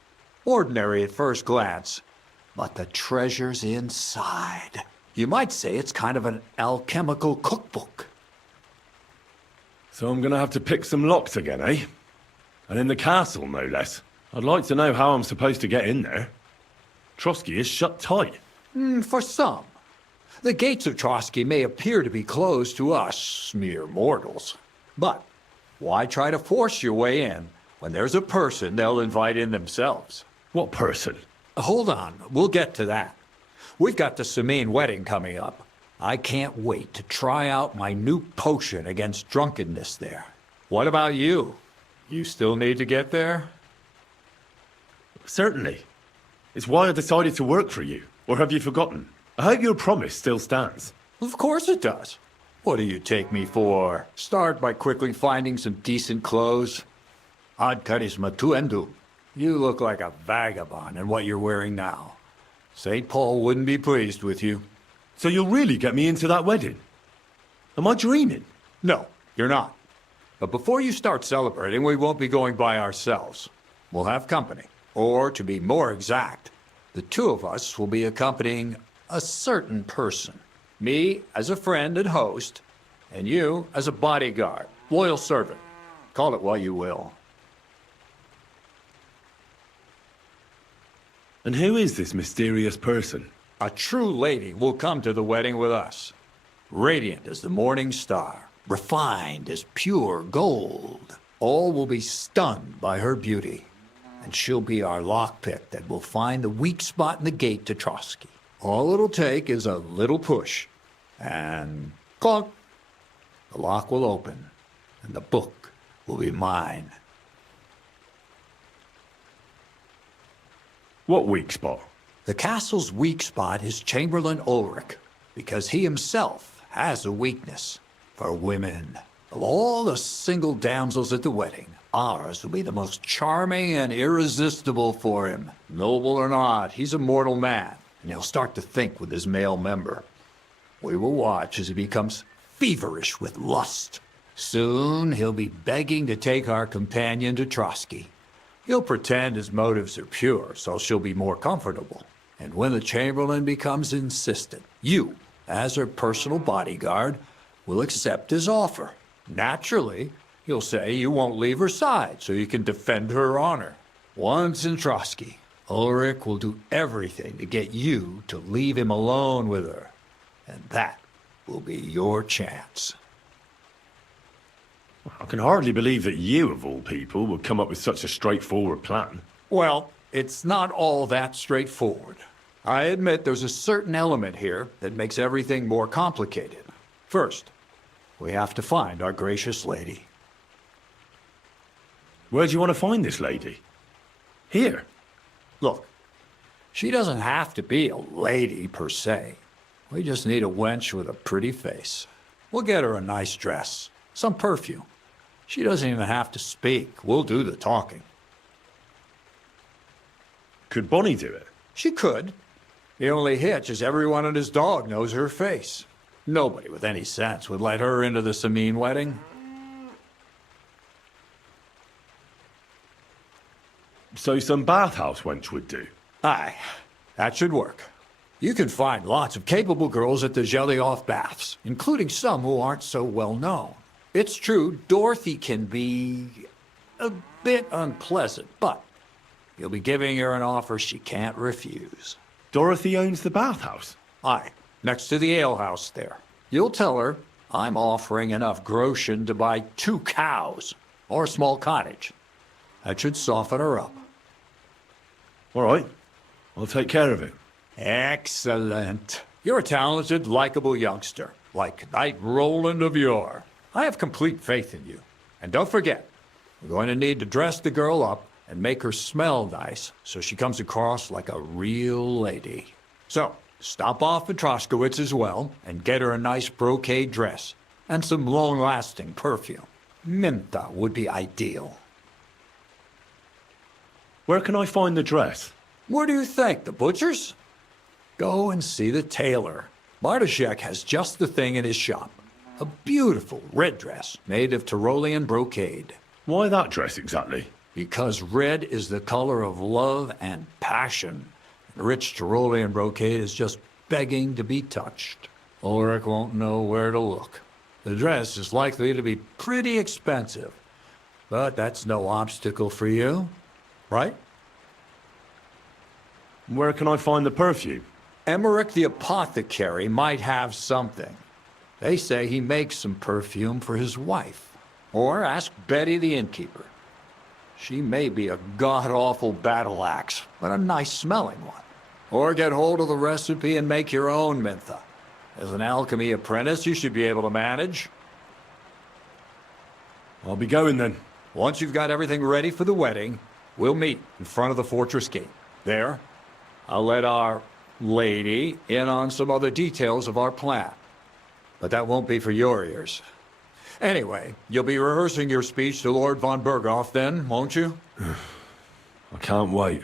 Ordinary at first glance, but the treasure's inside. You might say it's kind of an alchemical cookbook. So I'm gonna have to pick some locks again, eh? And in the castle, no less. I'd like to know how I'm supposed to get in there. Trotsky is shut tight. For some. The gates of Trotsky may appear to be closed to us, mere mortals. But why try to force your way in when there's a person they'll invite in themselves? What person? Hold on, we'll get to that. We've got the Samin wedding coming up. I can't wait to try out my new potion against drunkenness there. What about you? You still need to get there? Certainly. It's why I decided to work for you. Or have you forgotten? I hope your promise still stands. Of course it does. What do you take me for? Start by quickly finding some decent clothes. Ad charisma tuendu. You look like a vagabond in what you're wearing now. St. Paul wouldn't be pleased with you. So you'll really get me into that wedding? Am I dreaming? No, you're not. But before you start celebrating, we won't be going by ourselves. We'll have company. Or, to be more exact, the two of us will be accompanying a certain person. Me as a friend and host, and you as a bodyguard, loyal servant. Call it what you will. And who is this mysterious person? A true lady will come to the wedding with us. Radiant as the morning star, refined as pure gold. All will be stunned by her beauty. And she'll be our lockpick that will find the weak spot in the gate to Trotsky. All it'll take is a little push. And clunk. The lock will open, and the book will be mine. What weak spot? The castle's weak spot is Chamberlain Ulrich, because he himself has a weakness for women. Of all the single damsels at the wedding, ours will be the most charming and irresistible for him. Noble or not, he's a mortal man, and he'll start to think with his male member. We will watch as he becomes feverish with lust. Soon he'll be begging to take our companion to Trotsky. He'll pretend his motives are pure, so she'll be more comfortable. And when the Chamberlain becomes insistent, you, as her personal bodyguard, will accept his offer. Naturally, he'll say you won't leave her side so you can defend her honor. Once in Trotsky, Ulrich will do everything to get you to leave him alone with her. And that will be your chance. I can hardly believe that you, of all people, would come up with such a straightforward plan. Well, it's not all that straightforward. I admit there's a certain element here that makes everything more complicated. First, we have to find our gracious lady. Where do you want to find this lady? Here. Look, she doesn't have to be a lady per se. We just need a wench with a pretty face. We'll get her a nice dress, some perfume. She doesn't even have to speak. We'll do the talking. Could Bonnie do it? She could. The only hitch is everyone and his dog knows her face. Nobody with any sense would let her into the Samin wedding. So some bathhouse wench would do? Aye, that should work. You can find lots of capable girls at the Zhelyov baths, including some who aren't so well known. It's true, Dorothy can be a bit unpleasant, but you'll be giving her an offer she can't refuse. Dorothy owns the bathhouse? Aye, next to the alehouse there. You'll tell her I'm offering enough groschen to buy 2 cows or a small cottage. That should soften her up. All right, I'll take care of it. Excellent. You're a talented, likable youngster, like Knight Roland of yore. I have complete faith in you. And don't forget, we're going to need to dress the girl up and make her smell nice so she comes across like a real lady. So, stop off at Troskowitz as well and get her a nice brocade dress. and some long-lasting perfume. Mentha would be ideal. Where can I find the dress? Where do you think? The butcher's? Go and see the tailor. Bartoszek has just the thing in his shop. A beautiful red dress made of Tyrolean brocade. Why that dress exactly? Because red is the color of love and passion. Rich Tyrolean brocade is just begging to be touched. Ulrich won't know where to look. The dress is likely to be pretty expensive, but that's no obstacle for you, right? Where can I find the perfume? Emmerich the apothecary might have something. They say he makes some perfume for his wife. Or ask Betty the innkeeper. She may be a god-awful battle axe, but a nice-smelling one. Or get hold of the recipe and make your own mentha. As an alchemy apprentice, you should be able to manage. I'll be going then. Once you've got everything ready for the wedding, we'll meet in front of the fortress gate. There, I'll let our lady in on some other details of our plan. But that won't be for your ears. Anyway, you'll be rehearsing your speech to Lord von Berghoff then, won't you? I can't wait.